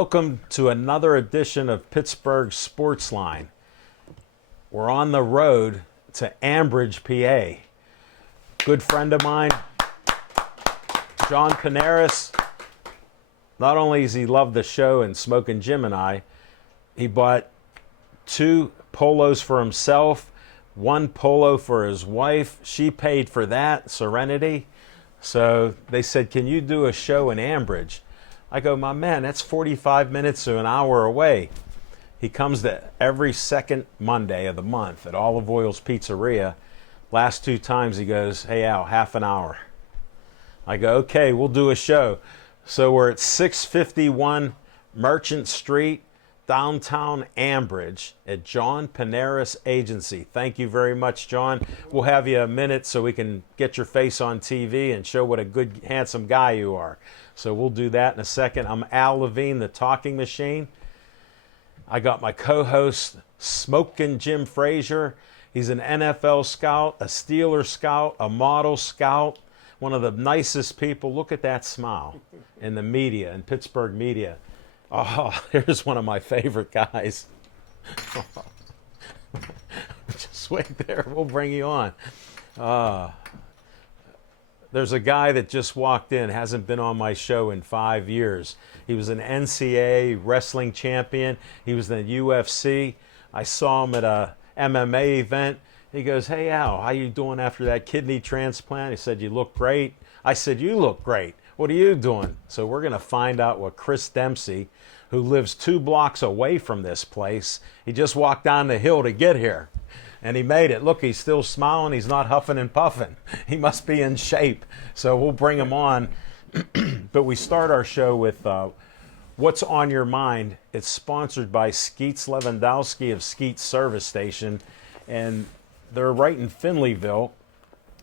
Welcome to another edition of Pittsburgh Sportsline. We're on the road to Ambridge, PA. Good friend of mine, John Panaris. Not only does he love the show and Smoking Jim and I, he bought 2 polos for himself, 1 polo for his wife. She paid for that, Serenity. So they said, can you do a show in Ambridge? I go, my man, that's 45 minutes to an hour away. He comes to every second Monday of the month at Olive Oil's Pizzeria. Last 2 times he goes, hey Al, half an hour. I go, okay, we'll do a show. So we're at 651 Merchant Street, downtown Ambridge at John Panaris Agency. Thank you very much, John. We'll have you a minute so we can get your face on TV and show what a good, handsome guy you are. So we'll do that in a second. I'm Al Levine, the talking machine. I got my co-host, Smoking Jim Frazier. He's an NFL scout, a Steeler scout, a model scout, one of the nicest people. Look at that smile in the media, in Pittsburgh media. Oh, here's one of my favorite guys. Just wait there. We'll bring you on. There's a guy that just walked in, hasn't been on my show in 5 years. He was an NCAA wrestling champion. He was in the UFC. I saw him at a MMA event. He goes, hey, Al, how you doing after that kidney transplant? He said, you look great. I said, you look great. What are you doing? So we're going to find out what Chris Dempsey, who lives 2 blocks away from this place, he just walked down the hill to get here. And he made it. Look, he's still smiling. He's not huffing and puffing. He must be in shape. So we'll bring him on. But we start our show with What's on Your Mind. It's sponsored by Skeets Lewandowski of Skeets Service Station. And they're right in Finleyville.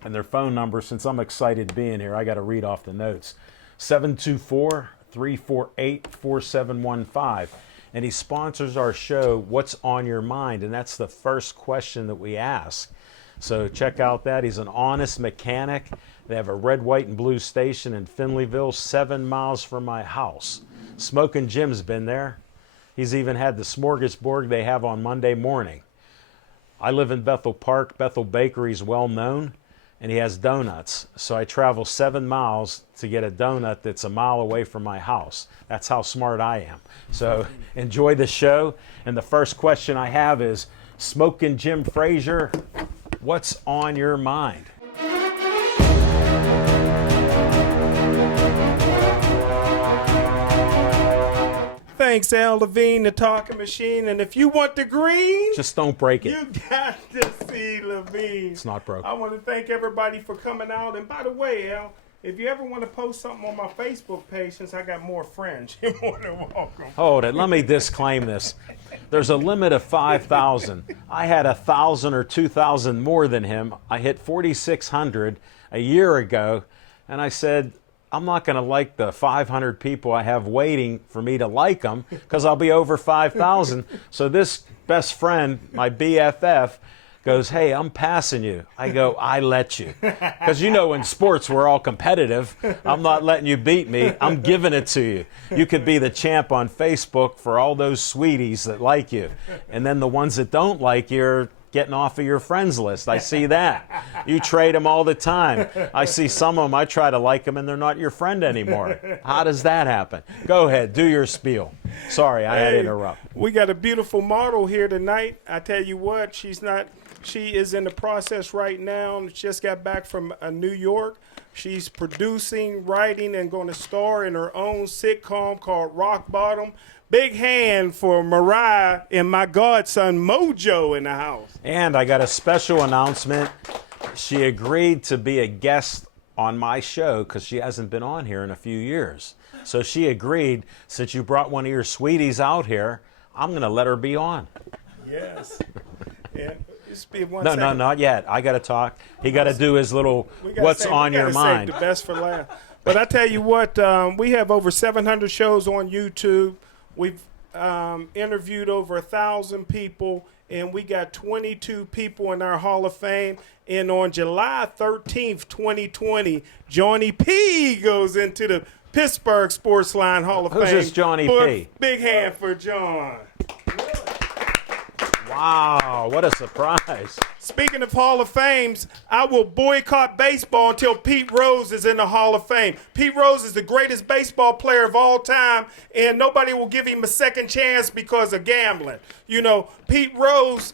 And their phone number, since I'm excited being here, I got to read off the notes. 724-348-4715. And he sponsors our show, What's on Your Mind? And that's the first question that we ask. So check out that. He's an honest mechanic. They have a red, white, and blue station in Finleyville, 7 miles from my house. Smoking Jim's been there. He's even had the smorgasbord they have on Monday morning. I live in Bethel Park. Bethel Bakery is well known. And he has donuts. So I travel 7 miles to get a donut that's a mile away from my house. That's how smart I am. So enjoy the show. And the first question I have is, Smoking Jim Frazier, what's on your mind? Thanks, Al Levine, the talking machine. And if you want the green, just don't break it. You got to see Levine. It's not broken. I want to thank everybody for coming out. And by the way, Al, if you ever want to post something on my Facebook page, since I got more friends, you're more than welcome. Hold it. Let me disclaim this. There's a limit of 5,000. I had 1,000 or 2,000 more than him. I hit 4,600 a year ago, and I said, I'm not going to like the 500 people I have waiting for me to like them because I'll be over 5,000. So this best friend, my BFF, goes, hey, I'm passing you. I go, I let you. Because you know in sports we're all competitive. I'm not letting you beat me. I'm giving it to you. You could be the champ on Facebook for all those sweeties that like you. And then the ones that don't like you are getting off of your friends list. I see that. You trade them all the time. I see some of them, I try to like them, and they're not your friend anymore. How does that happen? Go ahead, do your spiel. Sorry, I had to interrupt. We got a beautiful model here tonight. I tell you what, she is in the process right now. She just got back from New York. She's producing, writing, and going to star in her own sitcom called Rock Bottom. Big hand for Mariah and my godson Mojo in the house. And I got a special announcement. She agreed to be a guest on my show because she hasn't been on here in a few years. So she agreed, since you brought one of your sweeties out here, I'm going to let her be on. Yes. And no, not yet. I got to talk. He got to do his little what's on your mind. Save the best for last. But I tell you what, we have over 700 shows on YouTube. We've interviewed over 1,000 people, and we got 22 people in our Hall of Fame. And on July 13th, 2020, Johnny P goes into the Pittsburgh Sportsline Hall of Who's Fame. this Johnny Boy, P? Big hand for John. Wow, what a surprise. Speaking of Hall of Fames, I will boycott baseball until Pete Rose is in the Hall of Fame. Pete Rose is the greatest baseball player of all time, and nobody will give him a second chance because of gambling. You know, Pete Rose,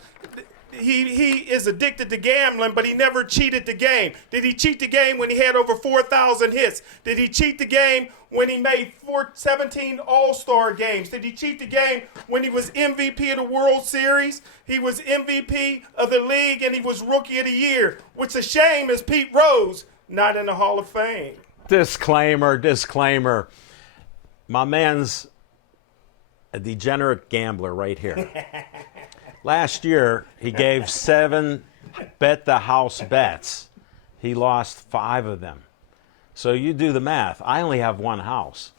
he is addicted to gambling, but he never cheated the game. Did he cheat the game when he had over 4,000 hits? Did he cheat the game when he made 17 All-Star games? Did he cheat the game when he was MVP of the World Series? He was MVP of the league, and he was Rookie of the Year. What's a shame is Pete Rose not in the Hall of Fame. Disclaimer. My man's a degenerate gambler right here. Last year, he gave 7 bet the house bets. He lost 5 of them. So you do the math. I only have 1 house.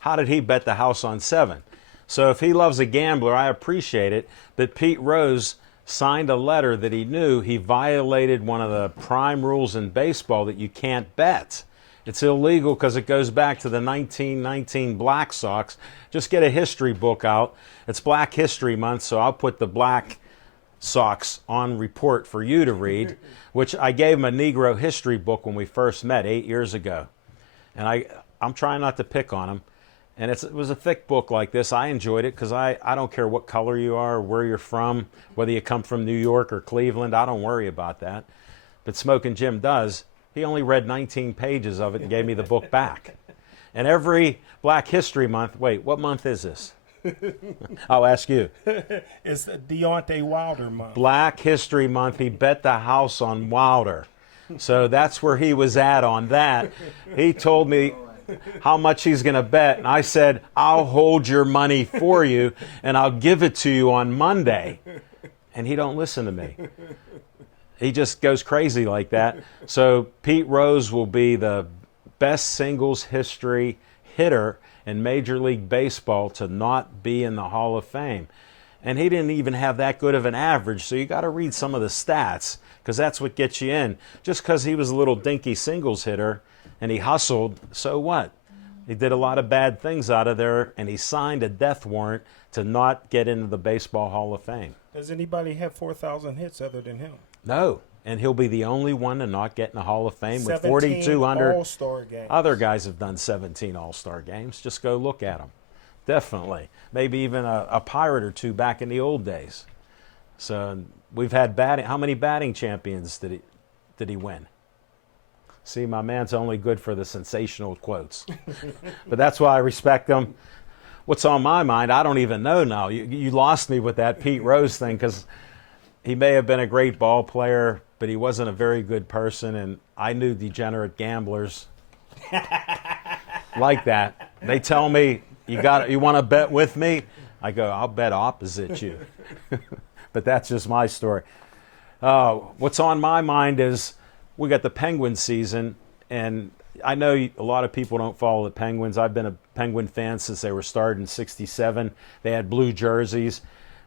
How did he bet the house on 7? So if he loves a gambler, I appreciate it. But Pete Rose signed a letter that he knew he violated one of the prime rules in baseball that you can't bet. It's illegal because it goes back to the 1919 Black Sox. Just get a history book out. It's Black History Month, so I'll put the Black Sox on report for you to read, which I gave him a Negro history book when we first met 8 years ago. And I'm trying not to pick on him. And it was a thick book like this. I enjoyed it because I don't care what color you are, where you're from, whether you come from New York or Cleveland. I don't worry about that. But Smokin' Jim does. He only read 19 pages of it and gave me the book back. And every Black History Month, wait, what month is this? I'll ask you. It's Deontay Wilder month. Black History Month, he bet the house on Wilder. So that's where he was at on that. He told me how much he's going to bet. And I said, I'll hold your money for you and I'll give it to you on Monday. And he don't listen to me. He just goes crazy like that. So Pete Rose will be the best singles history hitter in Major League Baseball to not be in the Hall of Fame. And he didn't even have that good of an average, so you got to read some of the stats because that's what gets you in. Just because he was a little dinky singles hitter and he hustled, so what? He did a lot of bad things out of there, and he signed a death warrant to not get into the Baseball Hall of Fame. Does anybody have 4,000 hits other than him? No, and he'll be the only one to not get in the Hall of Fame with 4,200. All-Star games. Other guys have done 17 All-Star games. Just go look at them. Definitely. Maybe even a Pirate or two back in the old days. So we've had batting. How many batting champions did he win? See, my man's only good for the sensational quotes. But that's why I respect him. What's on my mind, I don't even know now. You lost me with that Pete Rose thing because he may have been a great ball player, but he wasn't a very good person, and I knew degenerate gamblers like that. They tell me, you want to bet with me? I go, I'll bet opposite you. But that's just my story. What's on my mind is we got the Penguin season, and I know a lot of people don't follow the Penguins. I've been a Penguin fan since they were started in '67. They had blue jerseys.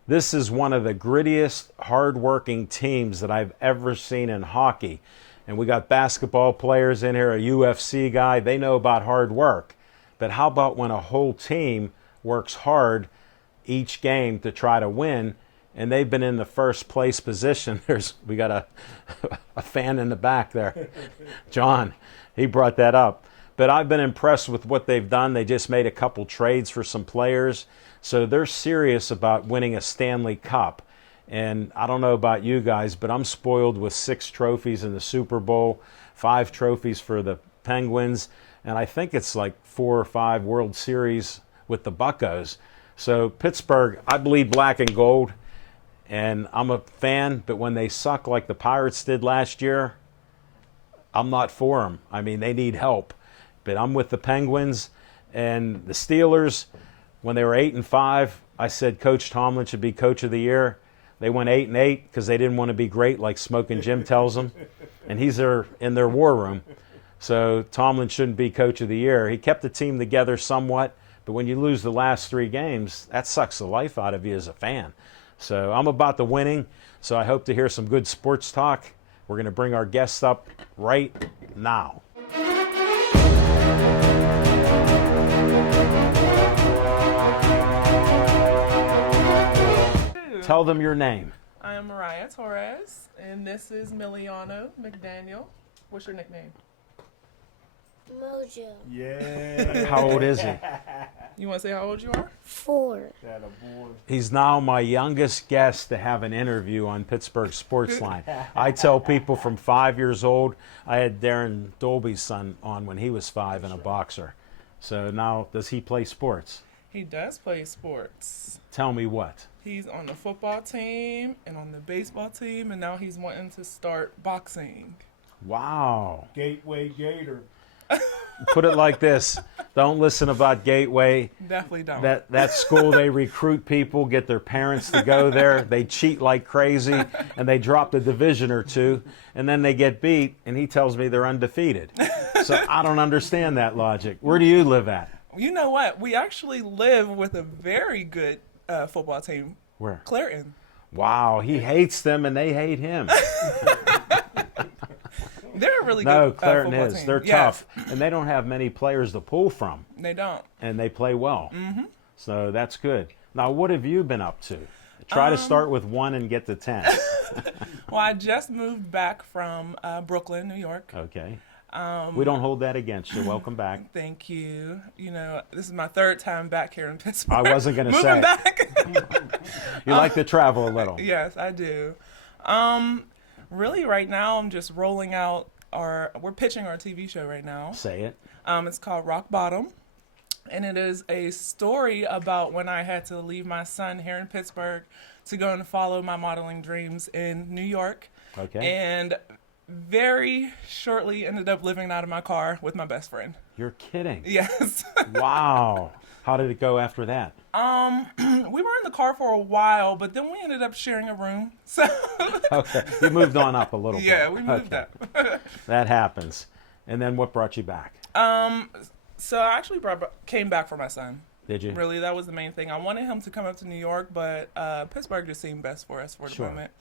This is one of the grittiest, hard-working teams that I've ever seen in hockey. And we got basketball players in here, a UFC guy. They know about hard work. But how about when a whole team works hard each game to try to win, and they've been in the first place position? We got a fan in the back there. John, he brought that up. But I've been impressed with what they've done. They just made a couple trades for some players. So they're serious about winning a Stanley Cup. And I don't know about you guys, but I'm spoiled with 6 trophies in the Super Bowl, 5 trophies for the Penguins, and I think it's like 4 or 5 World Series with the Buccos. So Pittsburgh, I bleed black and gold, and I'm a fan, but when they suck like the Pirates did last year, I'm not for them. I mean, they need help. But I'm with the Penguins and the Steelers. When they were 8-5, I said Coach Tomlin should be Coach of the Year. They went 8-8 because they didn't want to be great, like Smokin' Jim tells them, and he's in their war room. So Tomlin shouldn't be Coach of the Year. He kept the team together somewhat, but when you lose the last 3 games, that sucks the life out of you as a fan. So I'm about the winning. So I hope to hear some good sports talk. We're going to bring our guests up right now. Tell them your name. I am Mariah Torres, and this is Miliano McDaniel. What's your nickname? Mojo. Yeah. How old is he? You want to say how old you are? 4. That a boy. He's now my youngest guest to have an interview on Pittsburgh Sportsline. I tell people from 5 years old, I had Darren Dolby's son on when he was 5 and a boxer. So now, does he play sports? He does play sports. Tell me what. He's on the football team and on the baseball team, and now he's wanting to start boxing. Wow. Gateway Gator. Put it like this. Don't listen about Gateway. Definitely don't. That school, they recruit people, get their parents to go there. They cheat like crazy, and they drop a division or two, and then they get beat, and he tells me they're undefeated. So I don't understand that logic. Where do you live at? You know what? We actually live with a very good football team, Where? Clareton. Wow, he hates them, and they hate him. They're a really No, good Clareton football is. team. They're Yes, tough, and they don't have many players to pull from, They don't. and they play well. Mm-hmm. So that's good. Now, what have you been up to? Try to start with 1 and get to 10. Well, I just moved back from Brooklyn, New York. Okay. We don't hold that against you. Welcome back. Thank you. You know, this is my 3rd time back here in Pittsburgh. I wasn't going to Moving say. back. You like to travel a little. Yes, I do. Really, right now, I'm just rolling out we're pitching our TV show right now. Say it. It's called Rock Bottom, and it is a story about when I had to leave my son here in Pittsburgh to go and follow my modeling dreams in New York. Okay. And very shortly ended up living out of my car with my best friend. You're kidding. Yes. Wow. How did it go after that? We were in the car for a while, but then we ended up sharing a room. So Okay. You moved on up a little bit. yeah, we moved Okay. up. That happens. And then what brought you back? So I actually came back for my son. Did you? Really, that was the main thing. I wanted him to come up to New York, but Pittsburgh just seemed best for us for the Sure. moment.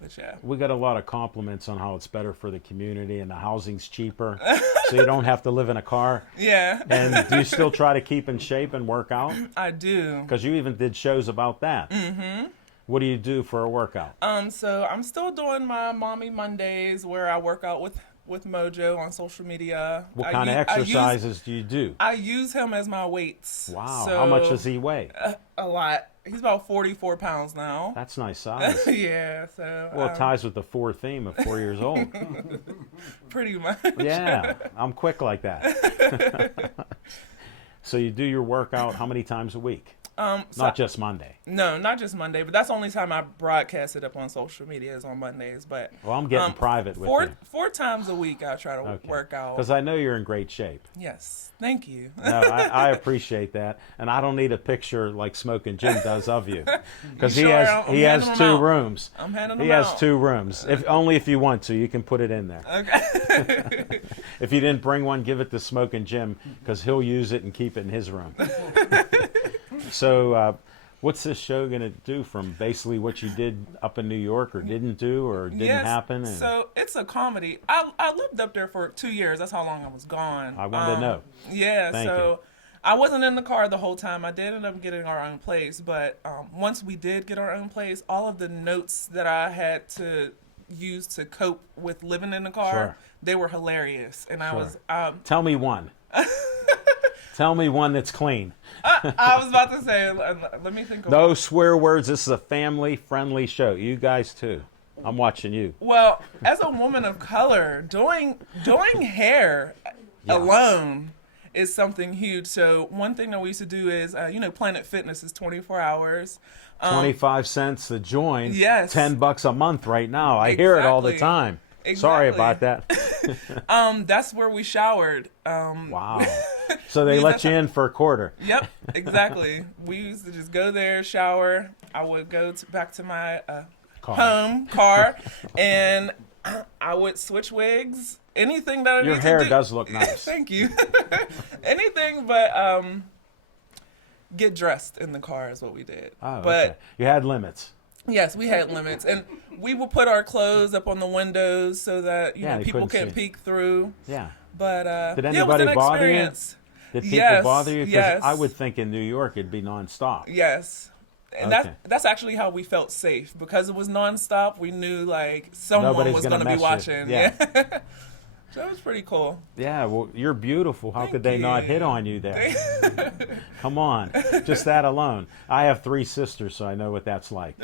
But yeah. We got a lot of compliments on how it's better for the community and the housing's cheaper, so you don't have to live in a car. Yeah, And do you still try to keep in shape and work out? I do. Because you even did shows about that. Mm-hmm. What do you do for a workout? So I'm still doing my Mommy Mondays where I work out with Mojo on social media. What kind of exercises do you do? I use him as my weights. Wow. So, How much does he weigh? A lot. He's about 44 pounds now. That's nice size. Yeah, so Well, it ties with the 4 theme of 4 years old. pretty much. Yeah, I'm quick like that. So you do your workout how many times a week? So Not just Monday. No, not just Monday, but that's the only time I broadcast it up on social media is on Mondays. But Well, I'm getting private with you. four times a week I try to work out. Because I know you're in great shape. Yes, thank you. No, I appreciate that, and I don't need a picture like Smoking Jim does of you, because You he sure? has I'm he has handing them 2 out. rooms. I'm handing He them has out. 2 rooms. If only if you want to, you can put it in there. Okay. If you didn't bring one, give it to Smoking Jim, because he'll use it and keep it in his room. So, what's this show going to do from basically what you did up in New York, or didn't do, or didn't Yes, happen? And so it's a comedy. I lived up there for 2 years. That's how long I was gone. I wanted to know. Yeah, Thank so I wasn't in the car the whole time. I did end up getting our own place, but once we did get our own place, all of the notes that I had to use to cope with living in the car, Sure. they were hilarious. And I Sure. was Tell me one. Tell me one that's clean. I was about to say, let me think of No swear words. This is a family-friendly show. You guys too. I'm watching you. Well, as a woman of color, doing hair alone is something huge. So one thing that we used to do is, Planet Fitness is 24 hours. 25 cents the join. Yes. $10 a month right now. I hear it all the Exactly. time. Sorry Exactly. about that. That's where we showered. Wow. So they Because let that's you in for a quarter. Yep, exactly. We used to just go there, shower. I would go back to my car, and I would switch wigs. Anything that I Your need hair to do. does look nice. Thank you. Anything but get dressed in the car is what we did. Oh, but okay. You had limits. yes, we had limits, and we would put our clothes up on the windows so that Yeah, they people couldn't can't see. peek through. Yeah. But Did yeah, it was anybody an bother you? experience. Did people Yes, bother you? 'Cause yes. I would think in New York it'd be nonstop. Yes. And Okay. that's actually how we felt safe, because it was nonstop. We knew like someone Nobody's was gonna going to be mess you. watching. Yeah. So it was pretty cool. Yeah, well, you're beautiful. How could they not hit you. on you there? Come on, just that alone. I have 3 sisters, so I know what that's like.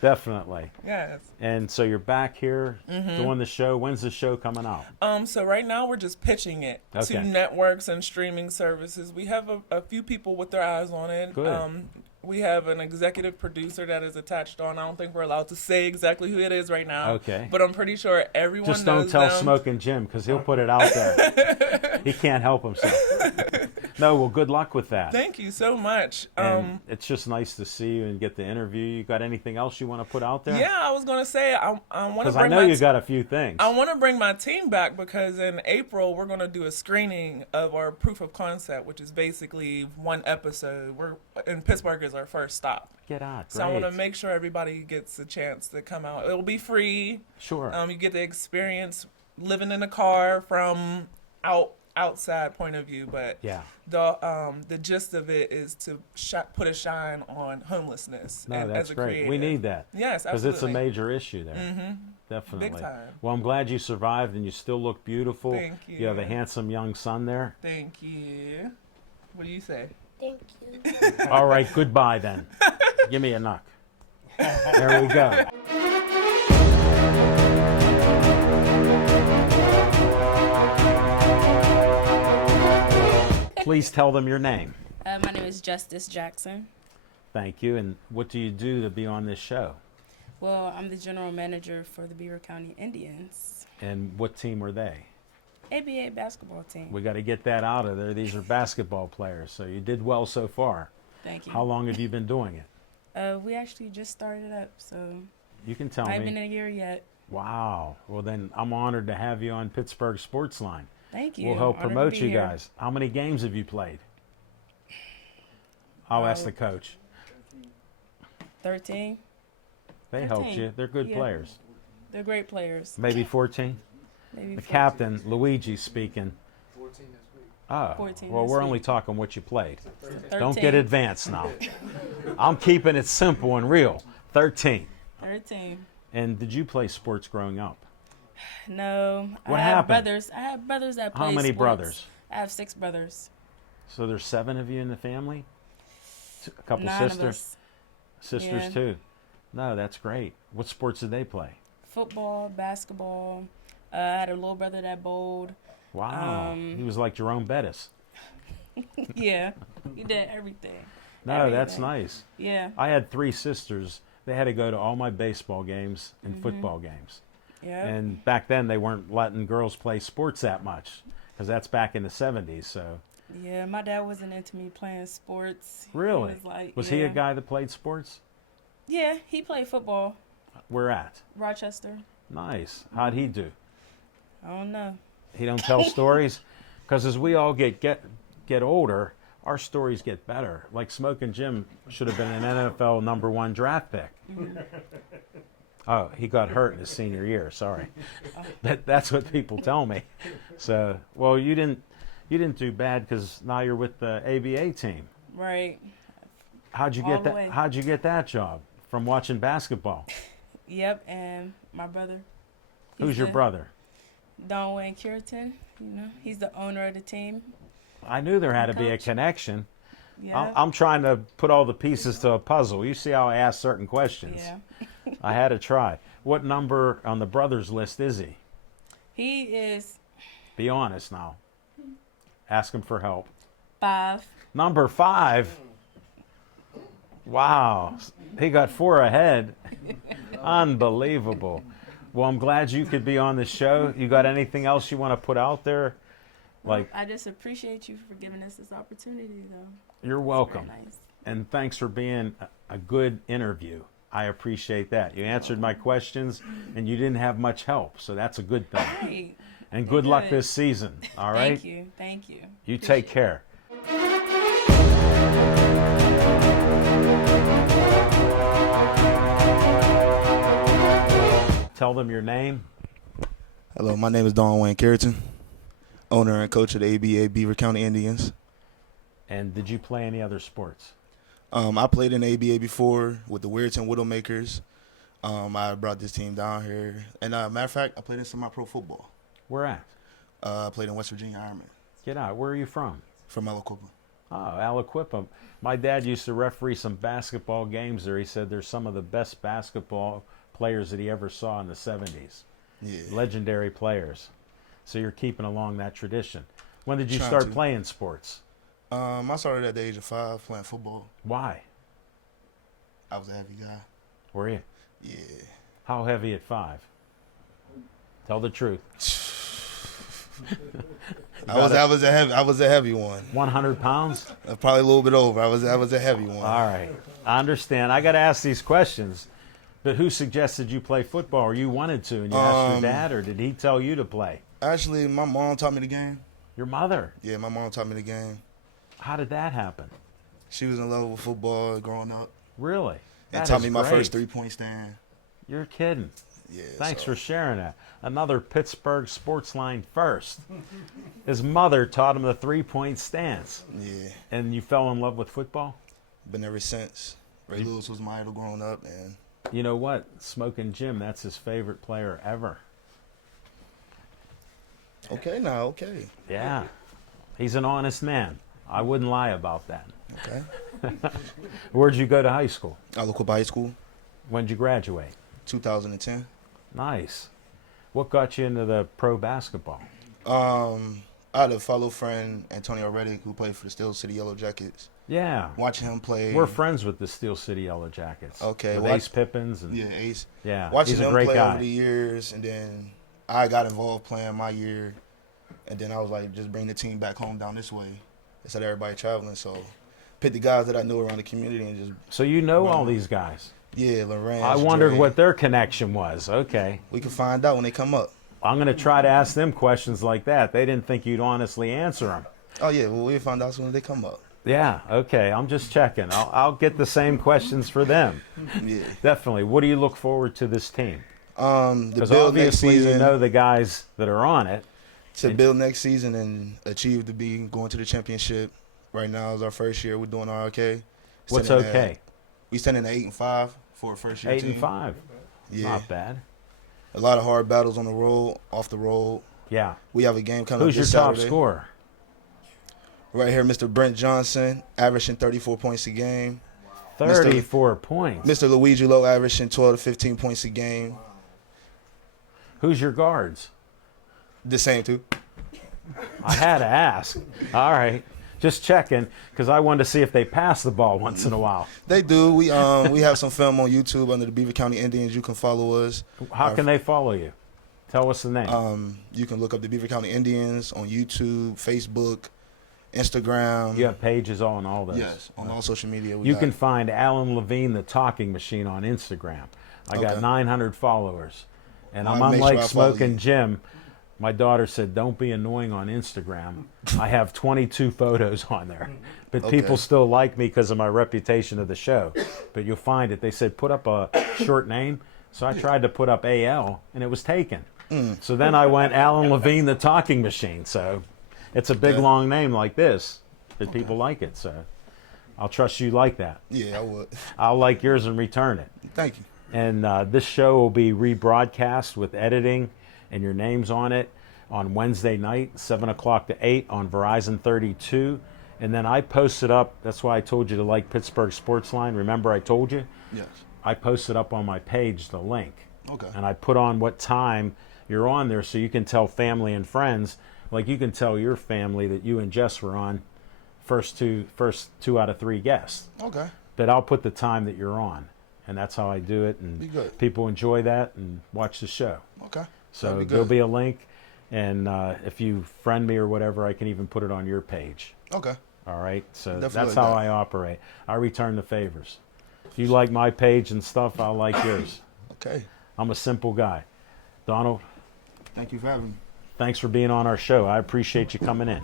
Definitely. Yes. And so you're back here Mm-hmm. doing the show. When's the show coming out? So right now we're just pitching it Okay. to networks and streaming services. We have a few people with their eyes on it. Good. We have an executive producer that is attached on. I don't think we're allowed to say exactly who it is right now. Okay. But I'm pretty sure everyone Just knows don't tell them. Smoking Jim, because he'll put it out there. He can't help himself. No, well, good luck with that. Thank you so much. And it's just nice to see you and get the interview. You got anything else you want to put out there? Yeah, I was gonna say I want to Because I bring know my you got a few things. I want to bring my team back, because in April we're going to do a screening of our proof of concept, which is basically 1 episode. We're in Pittsburgh is our first stop, Get out. so I want to Great. make sure everybody gets a chance to come out. It'll be free. Sure. You get the experience living in a car from outside point of view, but Yeah. the gist of it is to put a shine on homelessness. No, and that's as a great. creative. We need that. Yes, Because absolutely. it's a major issue there. Definitely. Big time. Well, I'm glad you survived and you still look beautiful. Thank You have a you. handsome young son there. Thank you. What do you say? Thank you. All right, goodbye then. Give me a knock. There we go. Please tell them your name. My name is Justice Jackson. Thank you. And what do you do to be on this show? Well, I'm the general manager for the Beaver County Indians, And what team are they? ABA basketball team. We got to get that out of there. These are basketball players. So you did well so far. Thank you. How long have you been doing it? We actually just started up, so You can tell not even me. a year yet. Wow. Well, then I'm honored to have you on Pittsburgh Sportsline. Thank you. We'll help Honored to promote be you here. guys. How many games have you played? I'll ask the coach. 13. They helped 13. you. They're good Yeah. players. They're great players. Maybe 14? Maybe The 14. captain, Luigi, speaking. 14 this week. Oh, 14 well, this we're only week. talking what you played. 13. Don't get advanced now. I'm keeping it simple and real. 13. 13. And did you play sports growing up? No. What I have happened? brothers. I have brothers that play How many sports. brothers? I have 6 brothers. So there's 7 of you in the family? A couple 9 sisters? of us. Sisters Yeah. too. No, that's great. What sports did they play? Football, basketball. I had a little brother that bowled. Wow. He was like Jerome Bettis. Yeah. He did everything. No, that's Everything. nice. Yeah. I had 3 sisters. They had to go to all my baseball games and football games. Yeah. And back then they weren't letting girls play sports that much because that's back in the 70s. So Yeah, my dad wasn't into me playing sports. really, He was like, was he a yeah. guy that played sports? Yeah, he played football. Where at? Rochester. Nice. How'd he do? I don't know. He don't tell stories because as we all get older, our stories get better. Like Smoking Jim should have been an NFL #1 draft pick. Oh, he got hurt in his senior year. Sorry, that's what people tell me. So, well, you didn't do bad because now you're with the ABA team. Right. How'd you All get the that? way. How'd you get that job from watching basketball? Yep, and my brother. He's Who's your the- brother? Don Wayne Curitan. You know, he's the owner of the team. I knew there had to be a Coach. connection. Yeah. I'm trying to put all the pieces to a puzzle. You see how I ask certain questions. Yeah. I had to try. What number on the brothers list is he? He is Be honest now. Ask him for help. 5. Number 5. Wow. He got 4 ahead. Unbelievable. Well, I'm glad you could be on the show. You got anything else you want to put out there? Like, I just appreciate you for giving us this opportunity, though. you're It's welcome. very nice. And thanks for being a good interview. I appreciate that. You answered my questions and you didn't have much help, so that's a good thing. Great. And good luck Good. this season, all right? Thank you. Thank you. You take care. Tell them your name. Hello, my name is Don Wayne Carrington, owner and coach of the ABA Beaver County Indians. And did you play any other sports? I played in the ABA before with the Weirton Widowmakers. I brought this team down here. And matter of fact, I played in semi-pro football. Where at? I played in West Virginia Ironman Get out. Where are you from? from Aliquippa. Oh, Aliquippa. My dad used to referee some basketball games there. He said there's some of the best basketball players that he ever saw in the 70s. Yeah. Legendary players. So you're keeping along that tradition. When did you Trying start to. playing sports? I started at the age of 5 playing football. Why? I was a heavy guy. Were you? Yeah. How heavy at 5? Tell the truth. I was a heavy one. 100 pounds? Probably a little bit over. I was a heavy one. All right. I understand. I got to ask these questions. But who suggested you play football, or you wanted to, and you asked your dad, or did he tell you to play? Actually, my mom taught me the game. Your mother. Yeah, my mom taught me the game. How did that happen? She was in love with football growing up Really? and That taught is me my great. first 3-point stand. You're kidding. Yeah. Thanks so- for sharing that. Another Pittsburgh sports line first. His mother taught him the 3-point stance. Yeah. And you fell in love with football? Been ever since. Ray Lewis was my idol growing up, and You know what? Smoking Jim, that's his favorite player ever. okay now, okay. Yeah. He's an honest man. I wouldn't lie about that. Okay. Where'd you go to high school? Aliquippa High School, When'd you graduate? 2010. Nice. What got you into the pro basketball? I had a fellow friend, Antonio Reddick, who played for the Steel City Yellow Jackets. Yeah. Watching him play. We're friends with the Steel City Yellow Jackets. Okay, With well, Ace Pippins. And, Yeah, Ace. yeah. Watching He's a him great play guy. over the years, and then I got involved playing my year, and then I was like, just bring the team back home down this way instead of everybody traveling. So, pick the guys that I knew around the community and just So you know all these guys. Lorenz. I wondered Dre. what their connection was. Okay. We can find out when they come up. I'm going to try to ask them questions like that. They didn't think you'd honestly answer them. Oh yeah, well we'll find out as soon as they come up. Yeah, okay. I'm just checking. I'll get the same questions for them. Yeah. Definitely. What do you look forward to this team? The Because build next obviously season you know the guys that are on it. to build next season and achieve to be going to the championship. Right now is our first year. We're doing our okay. What's Standing okay? At, we standing at 8-5 for a first year 8 team. and 5. Yeah. Not bad. A lot of hard battles on the road, off the road. Yeah. We have a game coming Who's up your this top Saturday. scorer? Right here, Mr. Brent Johnson, averaging 34 points a game. 34 points. Mr. Luigi Lowe averaging 12 to 15 points a game. Who's your guards? The same too. I had to ask. All right. Just checking because I wanted to see if they pass the ball once in a while. They do. We have some film on YouTube under the Beaver County Indians. You can follow us. How can they follow you? Tell us the name. You can look up the Beaver County Indians on YouTube, Facebook, Instagram. You have pages on all those. Yes, on all social media. You can find Alan Levine, the Talking Machine, on Instagram. I got Okay. 900 followers. And I'm I'll make sure unlike I follow Smoking you. Jim. My daughter said, don't be annoying on Instagram. I have 22 photos on there. But Okay. people still like me because of my reputation of the show. But you'll find it. They said, put up a short name. So I tried to put up AL, and it was taken. So then I went Alan Levine, the Talking Machine. So it's a big, Okay. long name like this, but people like it. So I'll trust you like that. Yeah, I would. I'll like yours and return it. Thank you. And this show will be rebroadcast with editing and your names on it on Wednesday night, 7 o'clock to 8 on Verizon 32. And then I post it up. That's why I told you to like Pittsburgh Sportsline. Remember I told you? Yes. I posted up on my page the link. Okay. And I put on what time you're on there so you can tell family and friends. Like you can tell your family that you and Jess were on first two out of 3 guests. Okay. But I'll put the time that you're on. And that's how I do it. Be And good. people enjoy that and watch the show. Okay. So That'd be there'll good. be a link. And if you friend me or whatever, I can even put it on your page. Okay. All right? So Definitely that's like how that. I operate. I return the favors. If you like my page and stuff, I'll like yours. Okay. I'm a simple guy. Donald, Thank you for having me. thanks for being on our show. I appreciate you coming in.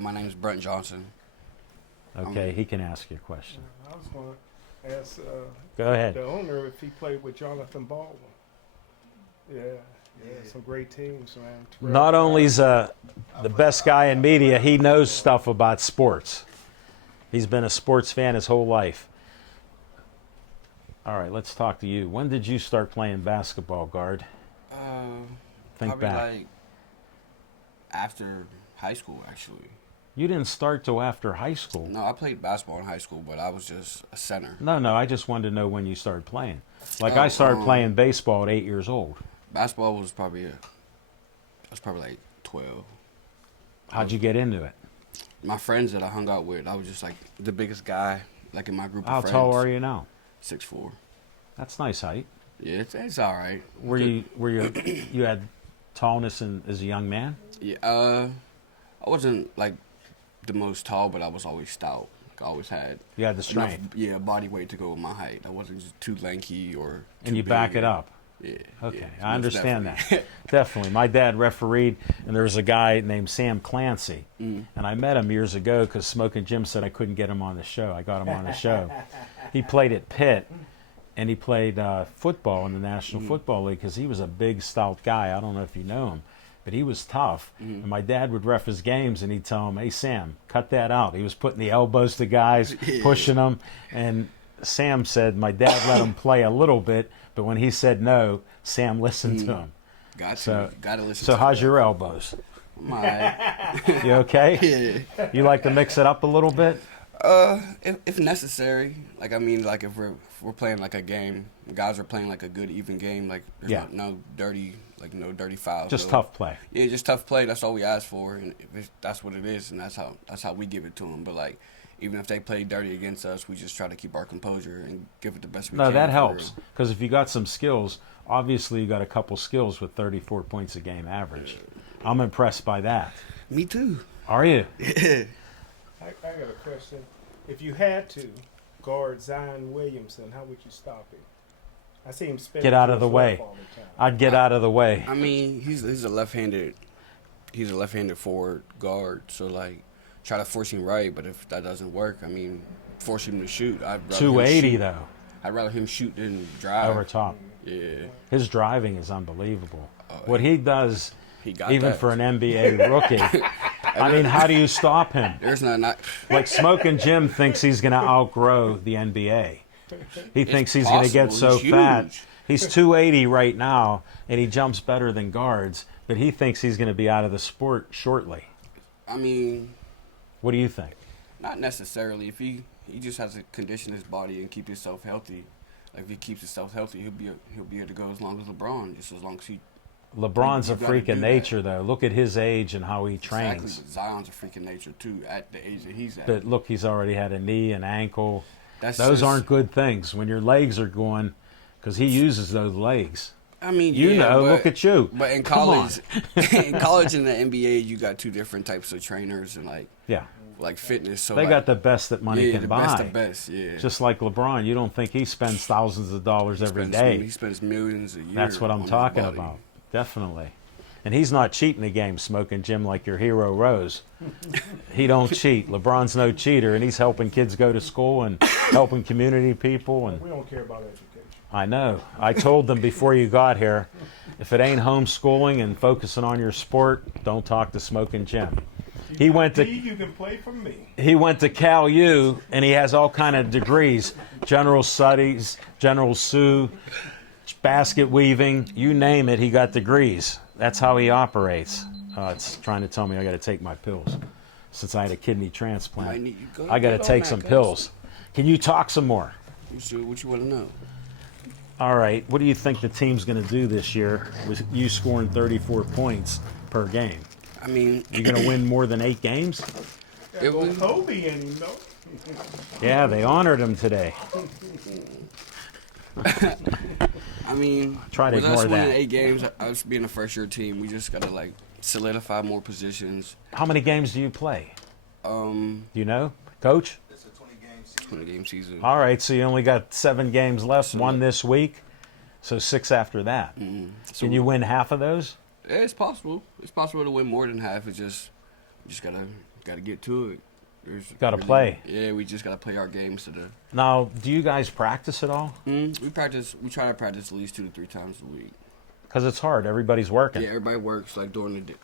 My name is Brent Johnson. Okay, he can ask you a question. I was going to ask Go ahead. the owner if he played with Jonathan Baldwin. Yeah, Yeah, some great teams, man. Terrell Not Pryor. only is the best guy in media, he knows stuff about sports. He's been a sports fan his whole life. All right, let's talk to you. When did you start playing basketball, guard? Think Probably back. like after high school, actually. You didn't start till after high school. No, I played basketball in high school, but I was just a center. No, I just wanted to know when you started playing. Like Oh, I started playing baseball at 8 years old. Basketball was probably like 12. How'd you get into it? My friends that I hung out with, I was just like the biggest guy, like in my group of How friends. tall are you now? 6'4". That's nice height. Yeah, it's all right. Were you you had tallness as a young man? Yeah, I wasn't like the most tall, but I was always stout. Like, I always had You had the enough, strength, body weight to go with my height. I wasn't just too lanky or. and too you back big. it up. Yeah. Okay, yeah, I most understand definitely. that. Definitely. My dad refereed, and there was a guy named Sam Clancy. Mm. And I met him years ago because Smoking Jim said I couldn't get him on the show. I got him on the show. He played at Pitt, and he played football in the National Football League because he was a big, stout guy. I don't know if you know him, but he was tough. And my dad would ref his games, and he'd tell him, "Hey, Sam, cut that out." He was putting the elbows to guys, pushing them. And Sam said my dad let him play a little bit, but when he said no, Sam listened to him. Got to. So- Gotta listen. So to how's that. your elbows? I'm all right. You okay? Yeah. You like to mix it up a little bit? If necessary, like I mean, like if we're playing like a game, guys are playing like a good even game, like there's Yeah. no dirty fouls. Just so- tough play. Yeah, just tough play. That's all we ask for, and that's what it is, and that's how we give it to them. But like, even if they play dirty against us, we just try to keep our composure and give it the best we No, can. that for helps real. because if you got some skills, obviously you got a couple skills with 34 points a game average. I'm impressed by that. Me too. Are you? I got a question. If you had to guard Zion Williamson, how would you stop him? I see him spinning. Get out to of the his way. left all the time. I'd get out of the way. I mean, he's a left-handed forward guard, so like try to force him right. But if that doesn't work, I mean, force him to shoot. I'd rather him 280 shoot. though, I'd rather him shoot than drive. over top. Yeah, His driving is unbelievable. What he does, he got even that. for an NBA rookie. I mean, how do you stop him? There's not. Like Smoking Jim thinks he's going to outgrow the NBA. He thinks he's going to get possible. so He's fat. huge. He's 280 right now, and he jumps better than guards, but he thinks he's going to be out of the sport shortly. I mean, What do you think? not necessarily. If he just has to condition his body and keep himself healthy. Like if he keeps himself healthy, he'll be able to go as long as LeBron, just as long as he. LeBron's a You gotta freak of do that. nature, though. Look at his age and how he Exactly, trains. but Zion's a freak of nature too at the age that he's at. But look, he's already had a knee and ankle. That's Those just- aren't good things when your legs are going, because he uses those legs. I mean, You yeah, know, but, look at you. But in Come on. college, in college and the NBA, you got two different types of trainers and Yeah, like fitness. So they like, got the best that money yeah, can the buy. best of best. Yeah, Just like LeBron, you don't think he spends thousands of dollars every He day. spends millions a year. That's what I'm on his talking body. about. Definitely. And he's not cheating the game, Smoking Jim, like your hero Rose. He don't cheat. LeBron's no cheater, and he's helping kids go to school and helping community people. And We don't care about education. I know. I told them before you got here, if it ain't homeschooling and focusing on your sport, don't talk to Smoking Jim. He went to You can play for me. he went to Cal U, and he has all kind of degrees: general studies, general sue, basket weaving, you name it. He got degrees. That's how he operates. It's trying to tell me I got to take my pills since I had a kidney Might transplant. need you go I got to get on take that, some cuz. pills. Can you talk some more? What you want to know? All right. What do you think the team's going to do this year with you scoring 34 points per game? I mean, You going to win more than 8 games? it was, Kobe and you know. Yeah, they honored him today. I mean, Try to with us ignore winning that. 8 games, us being a first year team, we just gotta like solidify more positions. How many games do you play? Do you know, Coach? It's a 20-game 20-game season. All right, so you only got 7 games left, 1 this week, so 6 after that. So Can you win half of those? Yeah, it's possible. It's possible to win more than half. It's just, we just gotta get to it. Gotta play. Yeah, we just gotta play our games to the. Now, do you guys practice at all? We practice. We try to practice at least 2 to 3 times a week. Because it's hard. Everybody's working. Yeah, everybody works like during the day.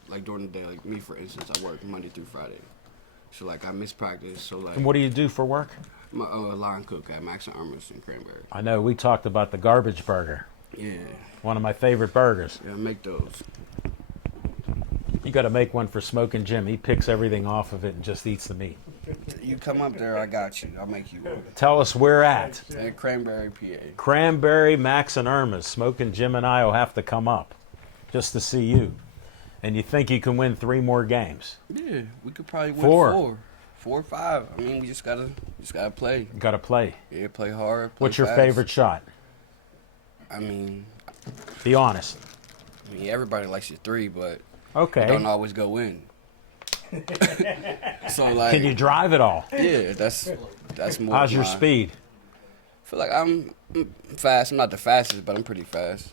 Like me, for instance, I work Monday through Friday. So like I miss practice. So like And what do you do for work? I'm a line cook at Max and Irma's in Cranberry. I know we talked about the garbage burger. Yeah, One of my favorite burgers. I make those. You got to make one for Smoking Jim. He picks everything off of it and just eats the meat. You come up there, I got you. I'll make you one. Tell us where at. At Cranberry, PA. Cranberry, Max, and Irma's. Smoking Jim and I will have to come up just to see you. And you think you can win 3 more games? Yeah, we could probably win 4. 4 or 5. I mean, we just gotta play. Got to play. Yeah, play hard. Play What's your fast. favorite shot? I mean, Be honest. everybody likes your 3, but it Okay. don't always go in. So like, Can you drive it all? yeah, that's more. How's your my- speed? I feel like I'm fast. I'm not the fastest, but I'm pretty fast.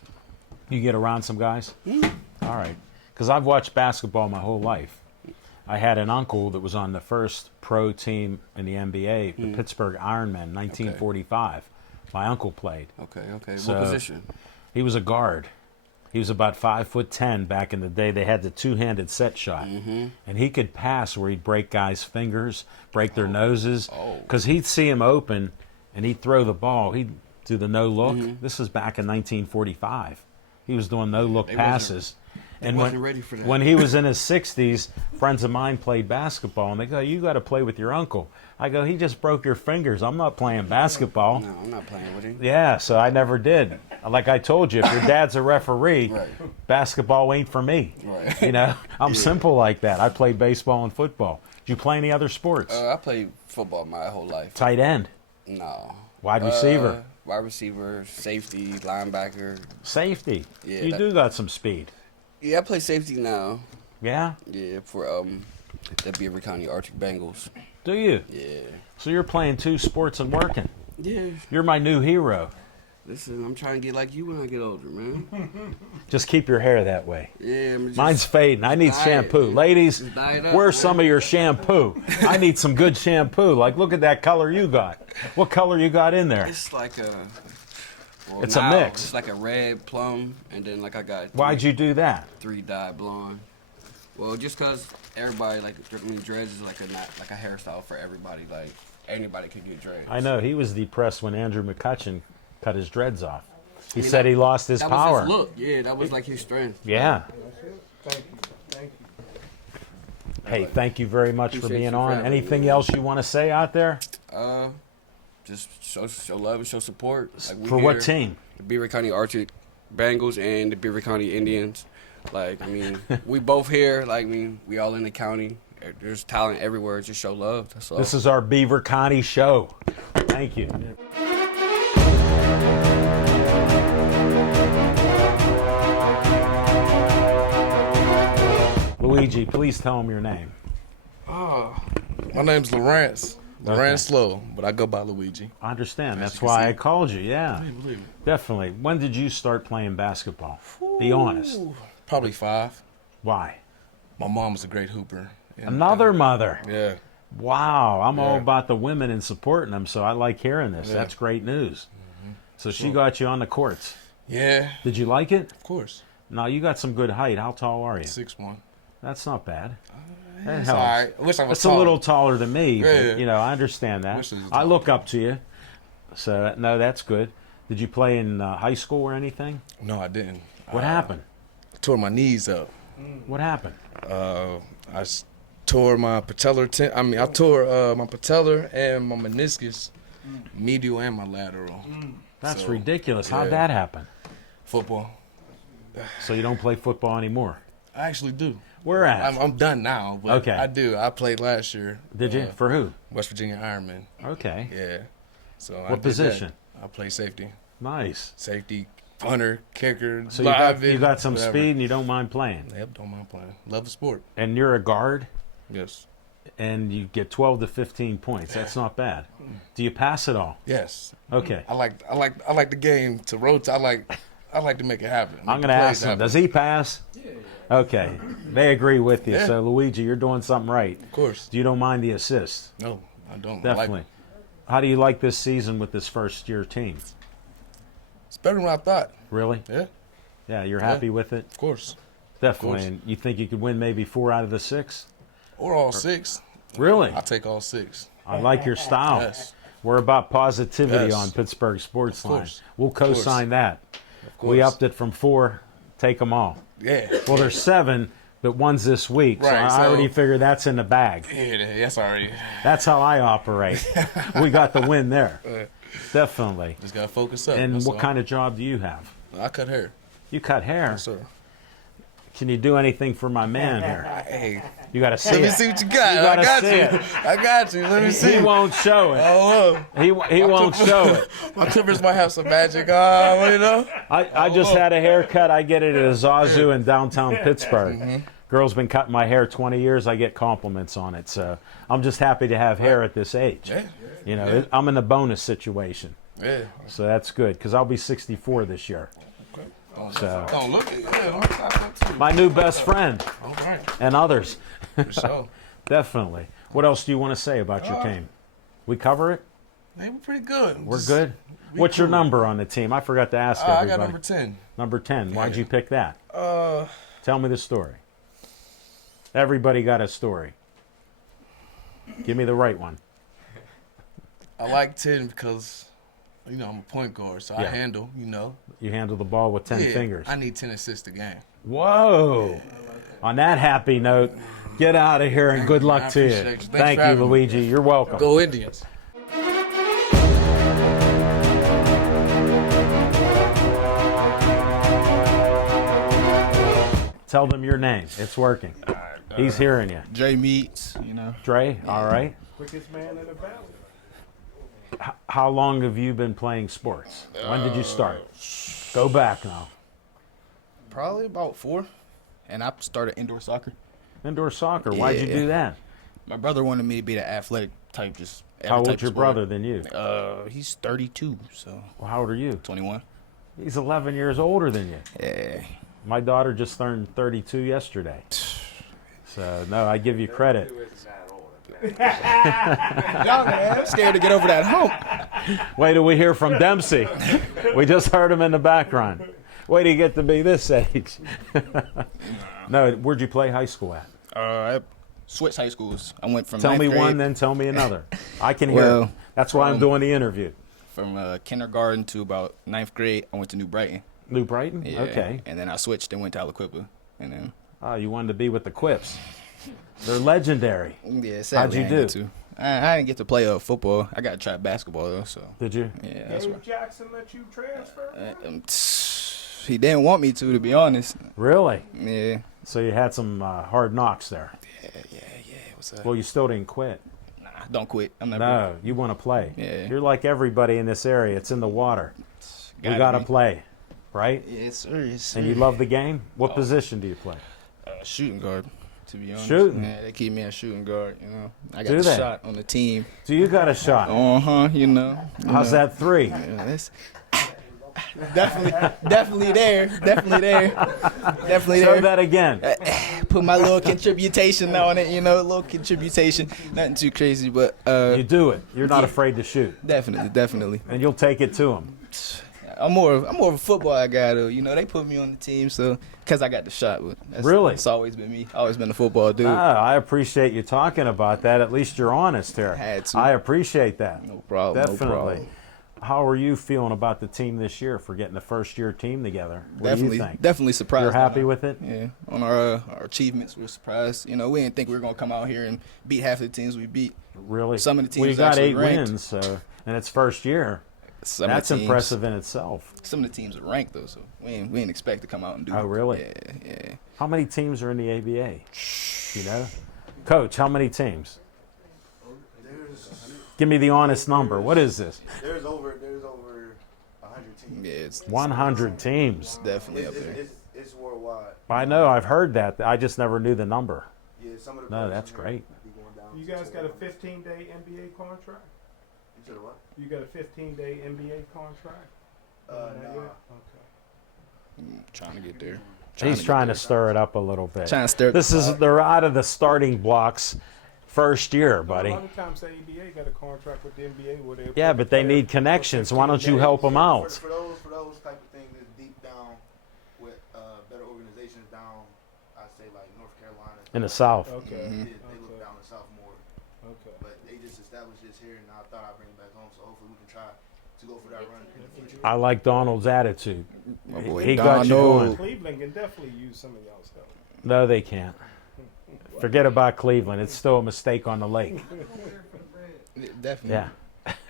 You get around some guys? All right. Because I've watched basketball my whole life. I had an uncle that was on the first pro team in the NBA, the Pittsburgh Ironmen, 1945. My uncle played. Okay. So- What position? He was a guard. He was about 5'10" back in the day. They had the 2-handed set shot, and he could pass where he'd break guys' fingers, break their noses, Oh. because he'd see him open, and he'd throw the ball. He'd do the no look. This was back in 1945. He was doing no look They wasn't- passes. And wasn't ready for that. when he was in his 60s, friends of mine played basketball, and they go, "You got to play with your uncle." I go, "He just broke your fingers. I'm not playing basketball." No, I'm not playing with him. Yeah, so I never did. Like I told you, if your dad's a referee, Right. basketball ain't for me. Right. You know, I'm simple like that. I played baseball and football. Did you play any other sports? I played football my whole life. Tight end, No. wide receiver, Wide receiver, safety, linebacker. safety. Yeah, You that- do got some speed. Yeah, I play safety now. Yeah? Yeah, for the Beaver County Arctic Bengals. Do you? Yeah. So you're playing 2 sports and working. Yeah. You're my new hero. Listen, I'm trying to get like you when I get older, man. Just keep your hair that way. Yeah, I'm just, Mine's fading. I need Diet, shampoo. man. Ladies, Just dye it up, where's man. some of your shampoo? I need some good shampoo. Like, look at that color you got. What color you got in there? It's like a. Well, It's a now, mix. It's like a red plum, and then like I got. Why'd you do that? 3 dye blonde? Well, just cause everybody dreads is like a hairstyle for everybody. Like anybody could get dreads. I know he was depressed when Andrew McCutcheon cut his dreads off. He mean, said he lost his that power. was his look. Yeah, that was like his strength. Yeah. Thank you. Hey, thank you very much for Appreciate being you for on. having me, Anything man. else you want to say out there? Just show love and show support. Like we For what here, team? The Beaver County Arctic Bengals and the Beaver County Indians. Like I mean, we both here. Like I mean, we all in the county. There's talent everywhere. Just show love. That's all. This is our Beaver County show. Thank you. Luigi, please tell him your name. My name's Lawrence. Lawrence Slow, but I go by Luigi. I understand. That's you can why see. I called you. Yeah, Believe me. definitely. When did you start playing basketball? Be honest. Probably 5. Why? My mom was a great hooper. And, Another mother. Yeah. Wow, I'm all Yeah. about the women and supporting them, so I like hearing this. Yeah. That's great news. So she got you on the courts. Yeah, Did you like it? of course. Now you got some good height. How tall are you? 6'1". That's not bad. That It's helps. all right. I wish I was It's a little taller than me, Yeah. but you know I understand that. Wish it was I taller. look up to you, so no, that's good. Did you play in high school or anything? No, I didn't. What happened? Tore my knees up. What happened? Tore my patellar. I tore my patellar and my meniscus, medial and my lateral. That's So, ridiculous. How'd yeah. that happen? Football. So you don't play football anymore? I actually do. Where at? I'm done now, but Okay. I do. I played last year. Did you? For who? West Virginia Ironman. Okay. Yeah. So I What did that. position? I play safety. Nice. Safety, punter, kicker. So you live got some whatever. speed and you don't mind playing. Yep, don't mind playing. Love the sport. And you're a guard Yes. and you get 12 to 15 points. That's not bad. Do you pass it all? Yes. Okay. I like the game to rotate. I like to make it happen. I'm going to ask him, does he pass? Okay. They agree with you. Yeah. So, Luigi, you're doing something right. Of course. You don't mind the assist. No, I don't. Definitely. I like, How do you like this season with this first-year team? it's better than what I thought. Really? Yeah. Yeah, you're happy with it? Of course. Definitely. course. And you think you could win maybe 4 out of the 6? Or all 6. Really? I'll take all 6. I like your style. Yes. We're about positivity Yes. on Pittsburgh Sports Line. course. We'll course. co-sign that. Of course. We upped it from 4. Take them all. Yeah. Well, there's 7, but one's this week. So Right, I already so- figure that's in the bag. Yeah, that's already. That's how I operate. We got the win there. Definitely. Just gotta focus up. And that's what all. kind of job do you have? I cut hair. You cut hair. Yes, sir. Can you do anything for my man here? Hey, You got to see let me it. see what you got. You I gotta got see you. it. I got you. Let me see. He won't show it. Oh, He won't show it. my clippers might have some magic. You know. I just had a haircut. I get it at a Zazu in downtown Pittsburgh. Girl's been cutting my hair 20 years. I get compliments on it. So I'm just happy to have hair at this age. Yeah. You know, I'm in a bonus situation. Yeah. So that's good because I'll be 64 this year. So Don't look at yeah. my new best friend All right. and others. For sure. Definitely. What else do you want to say about your team? We cover it? They were pretty good. We're good? What's your number on the team? I forgot to ask I everybody. got number 10. Number 10. Why'd you pick that? Uh, Tell me the story. Everybody got a story. Give me the right one. I like 10 because, you know, I'm a point guard, so I Yeah. handle, you know. You handle the ball with 10 Yeah, fingers. I need 10 assists a game. Whoa. On that happy note, get out of here and good luck I to you. appreciate you. Thanks Thank for you, having me. Luigi. You're welcome. Go Indians. Tell them your name. It's working. He's hearing you. Dre Meats, you know. Dre, all right. Quickest man in the valley. How long have you been playing sports? When did you start? Go back now. Probably about 4. And I started indoor soccer. Indoor soccer. Why'd you Yeah. do that? My brother wanted me to be the athletic type, just every How type old's of your sport. brother than you? He's 32, so Well, how old are you? 21. He's 11 years older than you. Yeah. My daughter just turned 32 yesterday. So, no, I give you credit. Y'all, man, I'm scared to get over that hump. Wait till we hear from Dempsey. We just heard him in the background. Wait till you get to be this age. No, where'd you play high school at? I switched high schools. I went from Tell ninth me grade, one, then tell me another. I can hear. Well, That's why I'm doing the interview. from kindergarten to about 9th grade. I went to New Brighton. New Brighton? Yeah. Okay. And then I switched and went to Aliquippa. And then Oh, you wanted to be with the Quips. They're legendary. yeah, sadly, you I didn't do? get to. I didn't get to play football. I got to try basketball though. So Did you? yeah, that's Dave right. Jackson let you transfer? He didn't want me to be honest. Really? Yeah. So you had some hard knocks there. Yeah. What's up? Well, you still didn't quit. Nah, don't quit. I'm never. No, you want to play. Yeah. You're like everybody in this area. It's in the water. We got to be. play, right? Yes, sir. Yes, sir. And you love the game? What position do you play? Shooting guard. To be honest. Shooting? Yeah, they keep me a shooting guard. You know, I got Do the they? shot on the team. Do you got a shot? You know. How's that 3? Yeah, that's definitely there. Definitely Say there. that again. Put my little contribution on it. You know, a little contribution. Nothing too crazy, but You do it. You're not afraid to shoot. definitely. And you'll take it to them. I'm more of a football guy though. You know, they put me on the team so because I got the shot. But Really? it's always been me. Always been a football dude. I appreciate you talking about that. At least you're honest here. Had to. I appreciate that. No problem. Definitely. No problem. How are you feeling about the team this year for getting the first year team together? What do you think? Definitely surprised. You're happy on with it? Yeah, on our achievements, we're surprised. You know, we didn't think we were gonna come out here and beat half the teams we beat. Really? Some of the teams we got actually 8 ranked. wins, so and it's first year. Some That's of the teams, impressive in itself. Some of the teams are ranked though, so we didn't expect to come out and do. Oh, really? Yeah. How many teams are in the ABA? You know, Coach, how many teams? Give me the honest number. What is this? There's over 100 teams. Yeah, it's 100 teams. definitely up there. It's worldwide. I know. I've heard that. I just never knew the number. Yeah, some of the No, players that's in there great. be going down You to guys got a 12. 15-day NBA contract? You said what? You got a 15-day NBA contract? Nah. Okay. Trying to get there. He's trying to stir it up a little bit. Trying to stir. They're out of the starting blocks first year, buddy. A lot of times the ABA got a contract with the NBA where they Yeah, but they need connections. Why don't you help them out? For those type of things that's deep down with In the South. Okay. They look down the South more. Okay. But they just established this here, and I thought I'd bring it back home. So hopefully we can try to go for that run in the future. I like Donald's attitude. My boy He got you Donald. going. Cleveland can definitely use some of y'all stuff. No, they can't. Forget about Cleveland. It's still a mistake on the lake. Definitely. Yeah.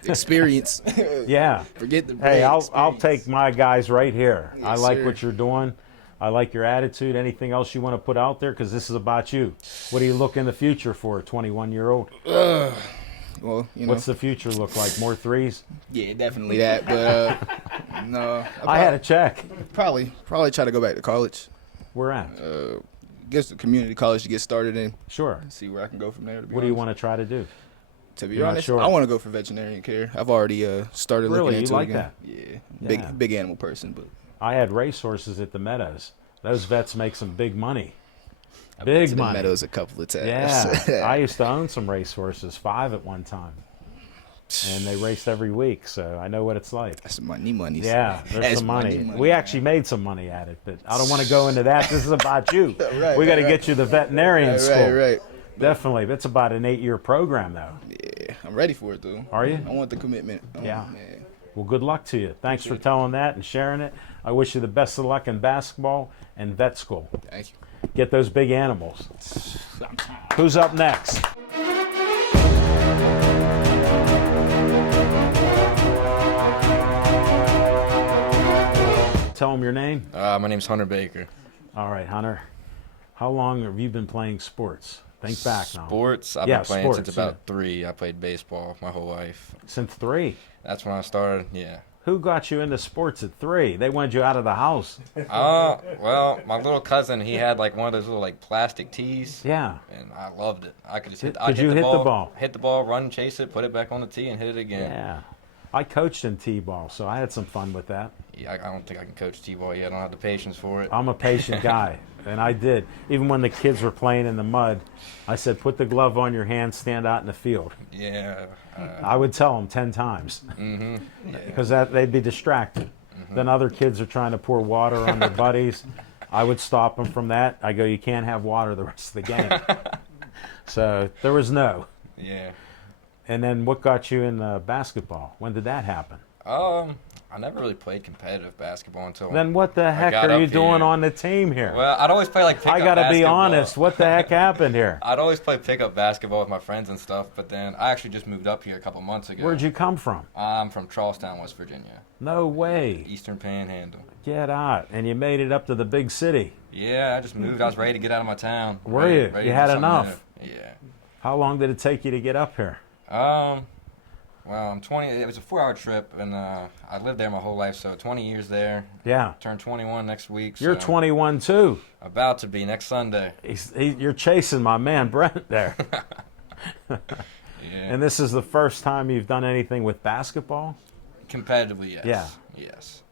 Experience. Yeah. Forget the bread. Hey, I'll experience. take my guys right here. I Yes, like sir. what you're doing. I like your attitude. Anything else you want to put out there? Because this is about you. What do you look in the future for a 21-year-old? Well, you know. What's the future look like? More threes? Yeah, definitely that. But no, I had a check. probably try to go back to college. Where at? Guess the community college to get started in. Sure. See where I can go from there. To be What do you honest. want to try to do? To be You're not honest, sure? I want to go for veterinarian care. I've already started Really? looking You into like it again. that? Yeah, Yeah. big animal person, but I had racehorses at the Meadows. Those vets make some big money. I've been Big to the money. Meadows a couple of times. Yeah. I used to own some racehorses, 5 at one time. And they raced every week, so I know what it's like. That's money. Yeah, there's That's some money. money, We man. actually made some money at it, but I don't want to go into that. This is about you. Right, We got to right, get you the veterinarian school. Right. Definitely. It's about an 8-year program, though. Yeah, I'm ready for it though. Are you? I want the commitment. Yeah. Man. Well, good luck to you. Thanks for telling that and sharing it. I wish you the best of luck in basketball and vet school. Thank you. Get those big animals. Who's up next? Tell them your name. My name's Hunter Baker. All right, Hunter. How long have you been playing sports? Think back now. Sports? I've Yeah, been playing sports, since about 3. I played baseball my whole life. Since 3. That's when I started, yeah. Who got you into sports at 3? They wanted you out of the house. Well, my little cousin, he had like one of those little like plastic tees. Yeah. And I loved it. I could just Could you hit the ball? Hit the ball, run, chase it, put it back on the tee, and hit it again. Yeah. I coached in T-ball, so I had some fun with that. Yeah, I don't think I can coach T-ball yet. I don't have the patience for it. I'm a patient guy, and I did. Even when the kids were playing in the mud, I said, put the glove on your hand, stand out in the field. Yeah. I would tell them 10 times because they'd be distracted. Then other kids are trying to pour water on their buddies. I would stop them from that. I go, you can't have water the rest of the game. So there was no. Yeah. And then what got you in basketball? When did that happen? I never really played competitive basketball until. Then what the heck got are you up doing here. on the team here? Well, I'd always play like pickup I got to be basketball. honest. What the heck happened here? I'd always play pickup basketball with my friends and stuff, but then I actually just moved up here a couple months ago. Where'd you come from? I'm from Charlestown, West Virginia. No way. Eastern Panhandle. Get out. And you made it up to the big city. Yeah, I just moved. I was ready to get out of my town. Were you? Ready You to had do something enough. new. Yeah. How long did it take you to get up here? Well, I'm 20. It was a 4-hour trip, and I lived there my whole life, so 20 years there. Yeah. Turned 21 next week. You're so 21 too. About to be next Sunday. You're chasing my man Brent there. Yeah. And this is the first time you've done anything with basketball? Competitively, yes. Yeah. Yes.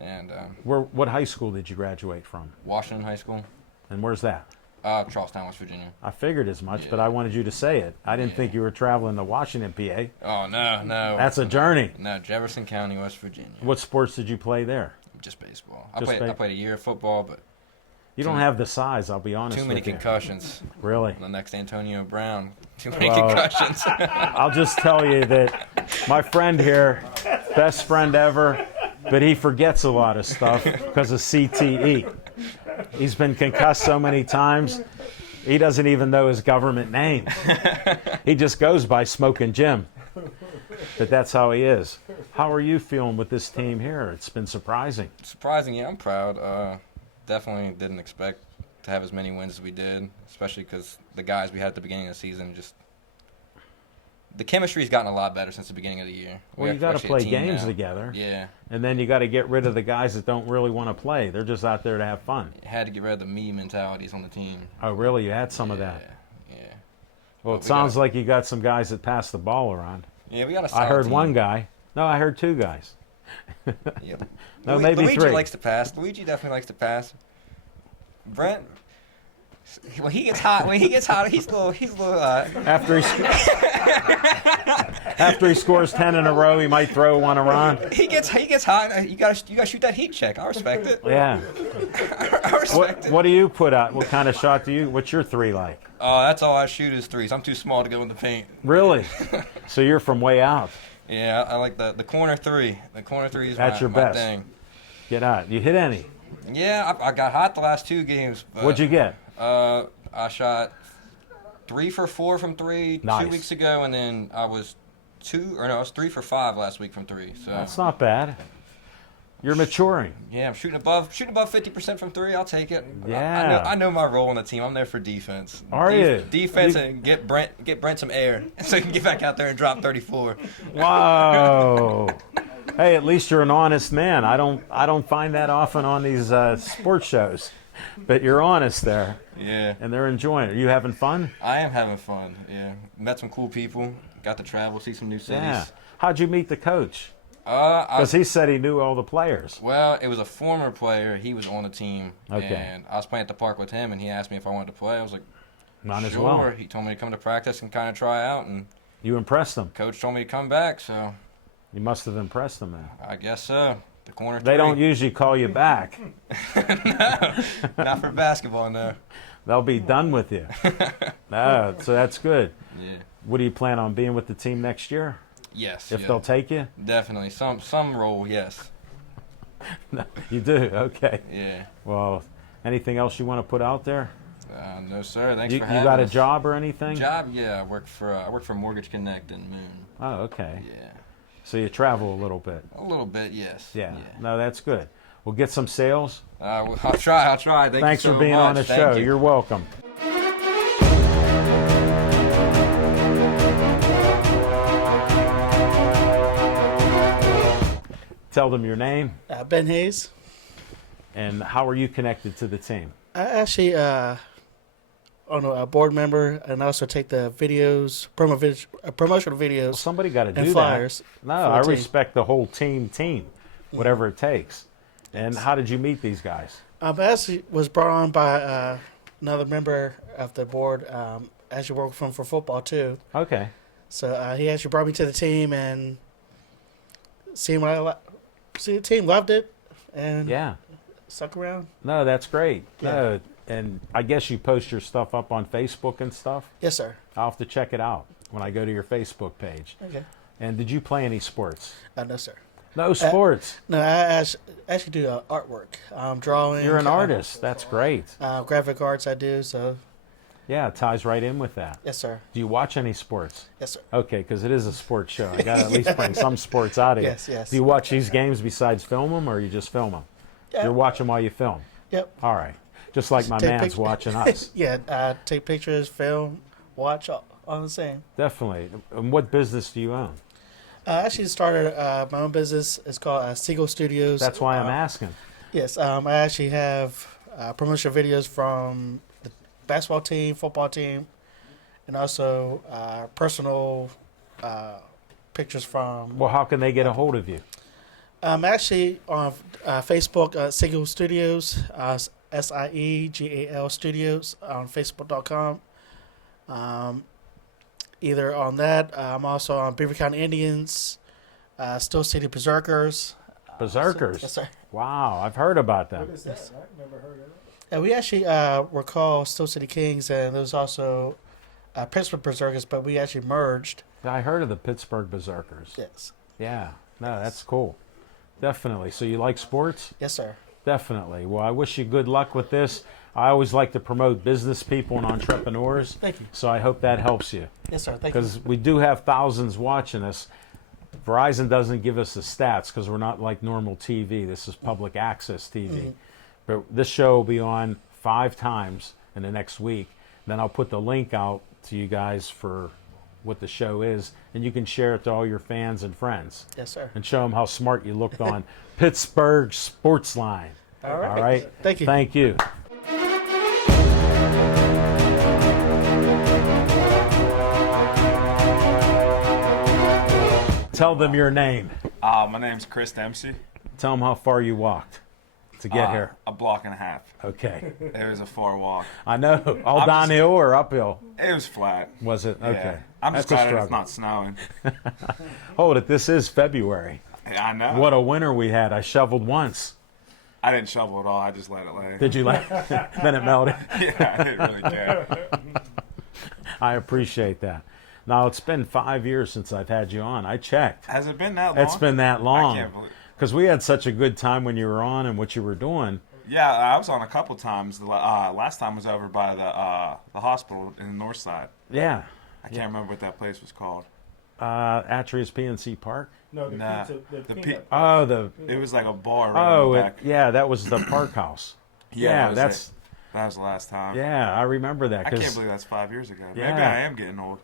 And What high school did you graduate from? Washington High School. And where's that? Charlestown, West Virginia. I figured as much, but Yeah. I wanted you to say it. I didn't Yeah. think you were traveling to Washington, PA. Oh, no. That's a journey. No, Jefferson County, West Virginia. What sports did you play there? Just baseball. Just I played a year of football, but You don't have the size, I'll be honest too many with you. concussions. Really? The next Antonio Brown. Too many Well, concussions. I'll just tell you that my friend here, best friend ever, but he forgets a lot of stuff because of CTE. He's been concussed so many times, he doesn't even know his government name. He just goes by Smoking Jim. But that's how he is. How are you feeling with this team here? It's been surprising. Surprising, yeah, I'm proud. Definitely didn't expect to have as many wins as we did, especially because the guys we had at the beginning of the season just. The chemistry's gotten a lot better since the beginning of the year. Well, you got to play games together. Yeah. And then you got to get rid of the guys that don't really want to play. They're just out there to have fun. Had to get rid of the me mentalities on the team. Oh, really? You had some of that? Yeah. Well, Well, it we sounds gotta- like you got some guys that pass the ball around. Yeah, we got a I solid heard team. one guy. No, I heard 2 guys. Yeah. No, maybe Luigi 3. likes to pass. Luigi definitely likes to pass. Brent, when he gets hot, he's a little. After he, After he scores 10 in a row, he might throw one around. He gets hot. You gotta shoot that heat check. I respect it. Yeah. I respect it. What do you put out? What kind of shot do you? What's your three like? That's all I shoot is threes. I'm too small to go in the paint. Really? So you're from way out. Yeah, I like the corner three. The corner three is That's your my best. thing. Get out. You hit any? Yeah, I got hot the last 2 games. But, What'd you get? I shot 3 for 4 from 3 Nice. 2 weeks ago, and then I was 3 for 5 last week from 3. So That's not bad. You're maturing. yeah, I'm shooting above 50% from 3. I'll take it. Yeah. I know my role on the team. I'm there for defense. Are you? Defense and get Brent some air so he can get back out there and drop 34. Whoa. Hey, at least you're an honest man. I don't find that often on these sports shows, but you're honest there, Yeah, and they're enjoying it. Are you having fun? I am having fun. Yeah, met some cool people. Got to travel, see some new cities. Yeah. How'd you meet the coach? I Because he said he knew all the players. Well, it was a former player. He was on the team. Okay. And I was playing at the park with him, and he asked me if I wanted to play. I was like, Might as sure. well. He told me to come to practice and kind of try out, and You impressed them. coach told me to come back, so You must have impressed them then. I guess so. The corner They three. don't usually call you back. Not for basketball, no. They'll be done with you. No, so that's good. Yeah. What do you plan on being with the team next year? Yes. If yeah. they'll take you? Definitely. Some role, yes. No, you do. Okay. Yeah. Well, anything else you want to put out there? No, sir. Thanks You for having got a us. job or anything? Job? Yeah. I work for Mortgage Connect in Moon. Oh, okay. Yeah. So you travel a little bit. A little bit, yes. Yeah. No, that's good. We'll get some sales. I'll try. Thank Thanks you so for being much. on the Thank show. you. You're welcome. Tell them your name Ben Hayes. and how are you connected to the team? I actually on a board member and also take the videos, promotional Well, videos somebody got to do and that. flyers. No, for I the team. respect the whole team, whatever it takes. And how did you meet these guys? I actually was brought on by another member of the board. Actually worked for football too. Okay. So he actually brought me to the team and see the team loved it and Yeah. stuck around. No, that's great. Yeah. No, and I guess you post your stuff up on Facebook and stuff. Yes, sir. I'll have to check it out when I go to your Facebook page. Okay. And did you play any sports? No, sir. No sports. No, I actually do artwork. Drawing. You're an artist. That's great. Graphic arts I do. So Yeah, it ties right in with that. yes, sir. Do you watch any sports? Yes, sir. Okay, because it is a sports show. I got to at least bring some sports out of you. Yes, yes. Do you watch these games besides film them, or you just film them? Yeah. You're watching while you film. Yep. All right. Just like my Take man's pic- watching us. Yeah. Take pictures, film, watch, all the same. Definitely. And what business do you own? I actually started my own business. It's called Seagull Studios. That's why I'm asking. Yes, I actually have promotional videos from the basketball team, football team, and also personal pictures from. Well, how can they get a hold of you? I'm actually on Facebook, Seagull Studios, SIEGAL Studios on Facebook.com. Either on that, I'm also on Beaver County Indians, Still City Berserkers. Berserkers? Yes, sir. Wow, I've heard about them. What is that? I've never heard of it. And we actually were called Still City Kings, and there was also Pittsburgh Berserkers, but we actually merged. I heard of the Pittsburgh Berserkers. Yes. Yeah. No, that's cool. Definitely. So you like sports? Yes, sir. Definitely. Well, I wish you good luck with this. I always like to promote business people and entrepreneurs. Thank you. So I hope that helps you. Yes, sir. Thank you. Because we do have thousands watching us. Verizon doesn't give us the stats because we're not like normal TV. This is public access TV. But this show will be on 5 times in the next week. Then I'll put the link out to you guys for what the show is, and you can share it to all your fans and friends. Yes, sir. And show them how smart you looked on Pittsburgh Sportsline. All right. All right. Thank you. Thank you. Tell them your name. My name's Chris Dempsey. Tell them how far you walked to get here. A block and a half. Okay. It was a far walk. I know. All I'm downhill or uphill? It was flat. Was it? Okay. Yeah. I'm just That's a glad it's struggle. not snowing. Hold it, this is February. I know. What a winter we had. I shoveled once. I didn't shovel at all. I just let it lay. Did you like? Then it melted. Yeah, I didn't really care. I appreciate that. Now, it's been 5 years since I've had you on. I checked. Has it been that long? It's been that long. I can't believe. Because we had such a good time when you were on and what you were doing. Yeah, I was on a couple times. The last time was over by the hospital in the north side. Yeah. I can't remember what that place was called. Atreus PNC Park? No, the Nah, pizza. The the peanut. Oh, It was like a bar right in the back. yeah, that was the Park House. Yeah, that that's, was the last time. yeah, I remember that. I can't 'cause believe that's 5 years ago. Yeah. Maybe I am getting old.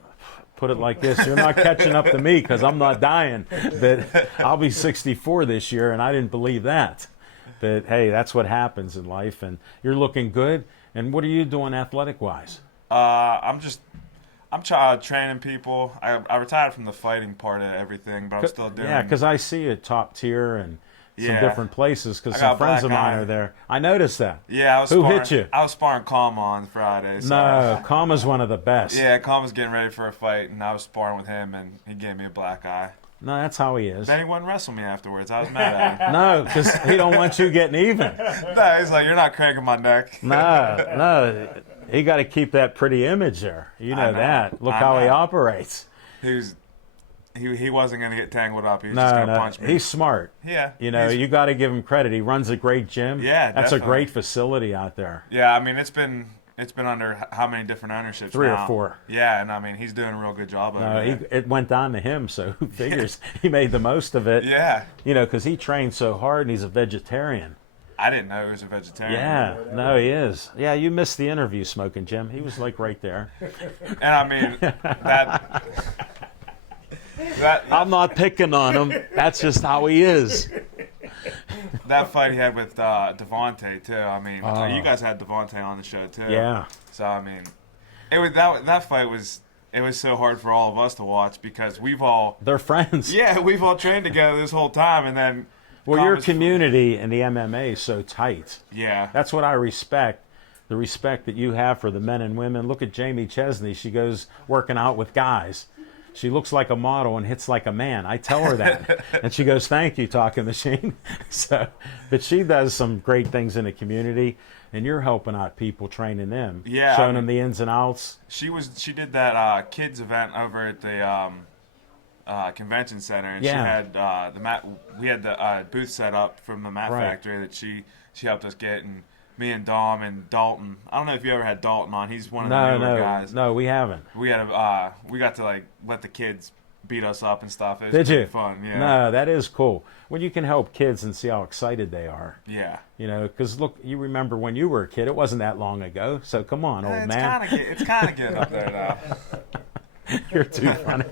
put it like this, you're not catching up to me because I'm not dying. That I'll be 64 this year, and I didn't believe that. But hey, that's what happens in life, and you're looking good. And what are you doing athletic-wise? I'm training people. I retired from the fighting part of everything, but I'm still doing. Yeah, because I see you at top tier and some Yeah. different places because I some got friends of black mine eye. are there. I noticed that. Yeah, I was. Who sparring, hit you? I was sparring Kama on Friday. So. No, Kama's one of the best. Yeah, Kama's getting ready for a fight, and I was sparring with him, and he gave me a black eye. No, that's how he is. Then he wouldn't wrestle me afterwards. I was mad at him. No, because he don't want you getting even. No, he's like, you're not cranking my neck. No. He got to keep that pretty image there. You know, know. that. Look I how he know. operates. He wasn't going to get tangled up. He was just No, going to no. punch me. He's smart. Yeah. You know, you got to give him credit. He runs a great gym. Yeah, That's a definitely. great facility out there. Yeah, I mean, it's been under how many different ownerships 3 or now? 4. Yeah, and I mean, he's doing a real good job over No, there. it went down to him, so who figures he made the most of it. Yeah. You know, because he trains so hard and he's a vegetarian. I didn't know he was a vegetarian. Yeah, no, he is. Yeah, you missed the interview, Smoking Jim. He was like right there. And I mean, that I'm not picking on him. That's just how he is. that fight he had with Devontae too. I mean, Oh. you guys had Devontae on the show too. Yeah. So I mean, it was that fight was so hard for all of us to watch because They're friends. we've all trained together this whole time, and then Well, your Thomas- community in the MMA is so tight. Yeah. That's what I respect. The respect that you have for the men and women. Look at Jamie Chesney. She goes working out with guys. She looks like a model and hits like a man. I tell her that. And she goes, "Thank you, Talking Machine." But she does some great things in the community, and you're helping out people, training them. Yeah, Showing I them the ins and outs. She did that kids event over at the convention center, and Yeah. she had the mat. We had the booth set up from the mat Right. factory that she helped us get, and me and Dom and Dalton. I don't know if you ever had Dalton on. He's one of the newer guys. No, we haven't. We had we got to like let the kids beat us up and stuff. It was Did pretty you? fun. Yeah. No, that is cool. When you can help kids and see how excited they are. Yeah. You know, because look, you remember when you were a kid. It wasn't that long ago. So come on, old man. It's kind of getting up there now. You're too funny.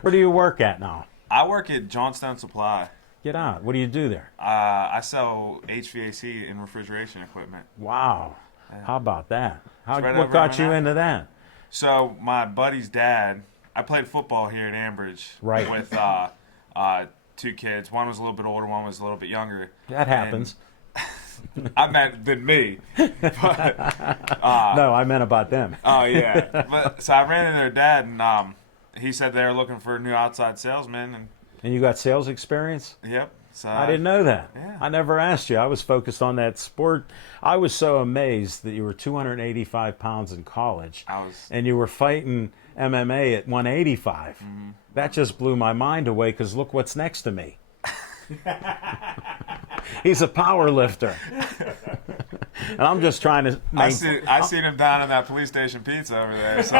Where do you work at now? I work at Johnstone Supply. Get out. What do you do there? I sell HVAC and refrigeration equipment. Wow. How about that? It's right What over got in you Manhattan. into that? So my buddy's dad, I played football here at Ambridge Right. with 2 kids. One was a little bit older, one was a little bit younger. That happens. I meant than me. But, No, I meant about them. oh yeah. But, so I ran into their dad, and he said they were looking for a new outside salesman, and And you got sales experience? yep. So I didn't know that. Yeah. I never asked you. I was focused on that sport. I was so amazed that you were 285 pounds in college. And you were fighting MMA at 185. Mm-hmm. That just blew my mind away because look what's next to me. He's a power lifter. And I'm just trying to I seen him down in that police station pizza over there. So.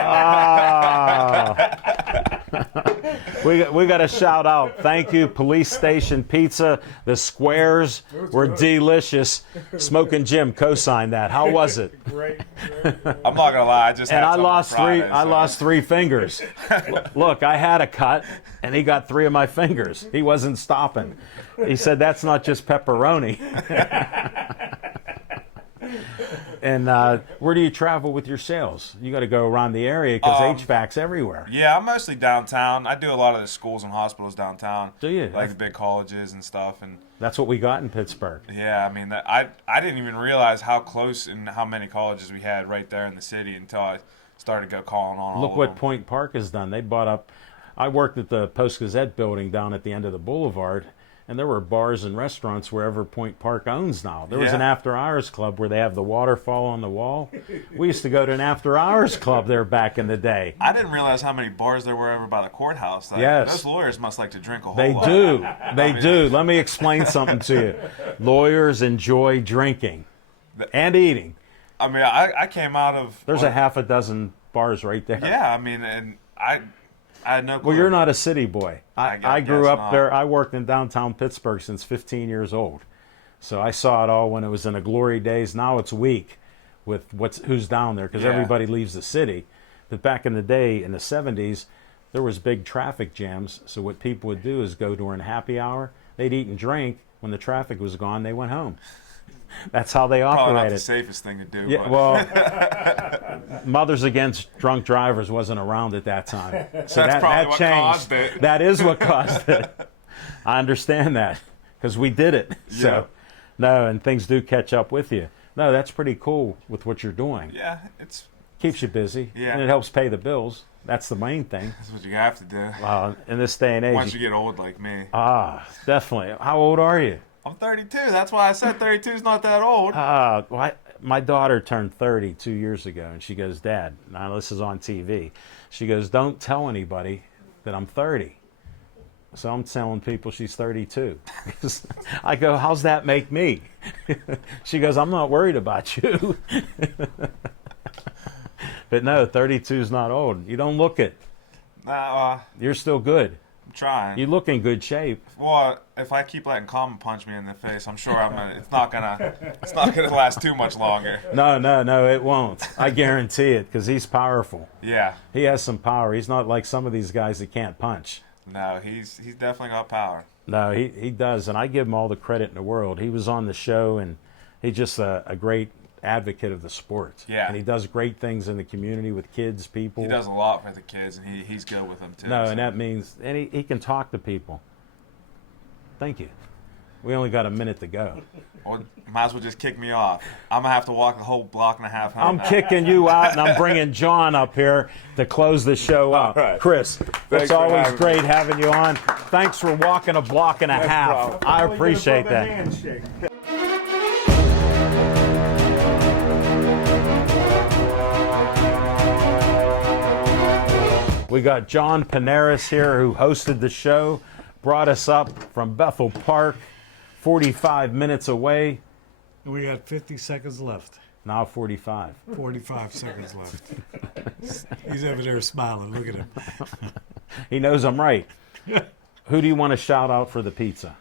We got to shout out. Thank you, Police Station Pizza. The squares were delicious. Smoking Jim co-signed that. How was it? Great. I'm not gonna lie, I just had And I some on lost Friday, three. I so- lost 3 fingers. Look, I had a cut, and he got 3 of my fingers. He wasn't stopping. He said, "That's not just pepperoni." And where do you travel with your sales? You got to go around the area because HVAC's everywhere. Yeah, I'm mostly downtown. I do a lot of the schools and hospitals downtown. Do you? Like the big colleges and stuff, and That's what we got in Pittsburgh. yeah, I mean, I didn't even realize how close and how many colleges we had right there in the city until I started to go calling on all Look of what them. Point Park has done. They bought up. I worked at the Post-Gazette building down at the end of the boulevard, and there were bars and restaurants wherever Point Park owns now. There was an after-hours club where they have the waterfall on the wall. We used to go to an after-hours club there back in the day. I didn't realize how many bars there were over by the courthouse. Like, Yes. Those lawyers must like to drink a whole They lot. do. They do. Let me explain something to you. Lawyers enjoy drinking and eating. I mean, I came out of... There's a half a dozen bars right there. Yeah, I mean, and I had no clue. Well, you're not a city boy. I grew guess up not. there. I worked in downtown Pittsburgh since 15 years old. So I saw it all when it was in the glory days. Now it's weak with who's down there because Yeah. everybody leaves the city. But back in the day, in the 70s, there was big traffic jams. So what people would do is go during happy hour. They'd eat and drink. When the traffic was gone, they went home. That's how they Probably not the operated. safest thing to do. Yeah, but. well, Mothers Against Drunk Drivers wasn't around at that time. So That's that probably what changed. caused it. That is what caused it. I understand that because we did it. So, Yeah. no, and things do catch up with you. No, that's pretty cool with what you're doing. Yeah, it's Keeps you busy. Yeah. And it helps pay the bills. That's the main thing. that's what you have to do. In this day and age. Once you get old like me. Definitely. How old are you? I'm 32. That's why I said 32 is not that old. My daughter turned 30 2 years ago, and she goes, Dad, now this is on TV. She goes, don't tell anybody that I'm 30. So I'm telling people she's 32. I go, how's that make me? She goes, I'm not worried about you. But no, 32 is not old. You don't look it. Nah, You're still good. I'm trying. You look in good shape. Well, if I keep letting Common punch me in the face, I'm sure it's not gonna last too much longer. No, it won't. I guarantee it, because he's powerful. Yeah. He has some power. He's not like some of these guys that can't punch. No, he's definitely got power. No, he does, and I give him all the credit in the world. He was on the show, and he's just a great advocate of the sport. Yeah. And he does great things in the community with kids, people. He does a lot for the kids, and he's good with them too. No, so. and that means, and he can talk to people. Thank you. We only got a minute to go. Well, might as well just kick me off. I'm gonna have to walk the whole block and a half home. I'm kicking you out, and I'm bringing John up here to close the show up. All right. Chris, Thanks it's for always having great me. having you on. Thanks for walking a block and a half. I appreciate that. Handshake. We got John Panaris here, who hosted the show, brought us up from Bethel Park, 45 minutes away. We got 50 seconds left. Now 45. 45 seconds left. He's over there smiling. Look at him. He knows I'm right. Who do you want to shout out for the pizza?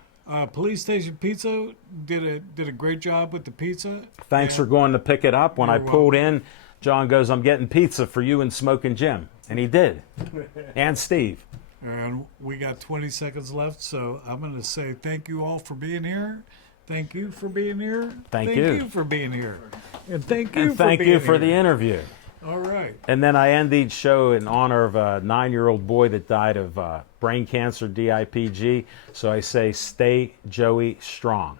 Police Station Pizza did a great job with the pizza. Thanks for going to pick it up. When I You're pulled in, John goes, I'm getting pizza for you and Smoking Jim. And he did. And Steve. And we got 20 seconds left, so I'm going to say thank you all for being here. Thank you for being here. Thank you. you for being here. And thank you And for thank being you for here. the interview. All right. And then I end each show in honor of a 9-year-old boy that died of brain cancer, DIPG. So I say, stay Joey strong.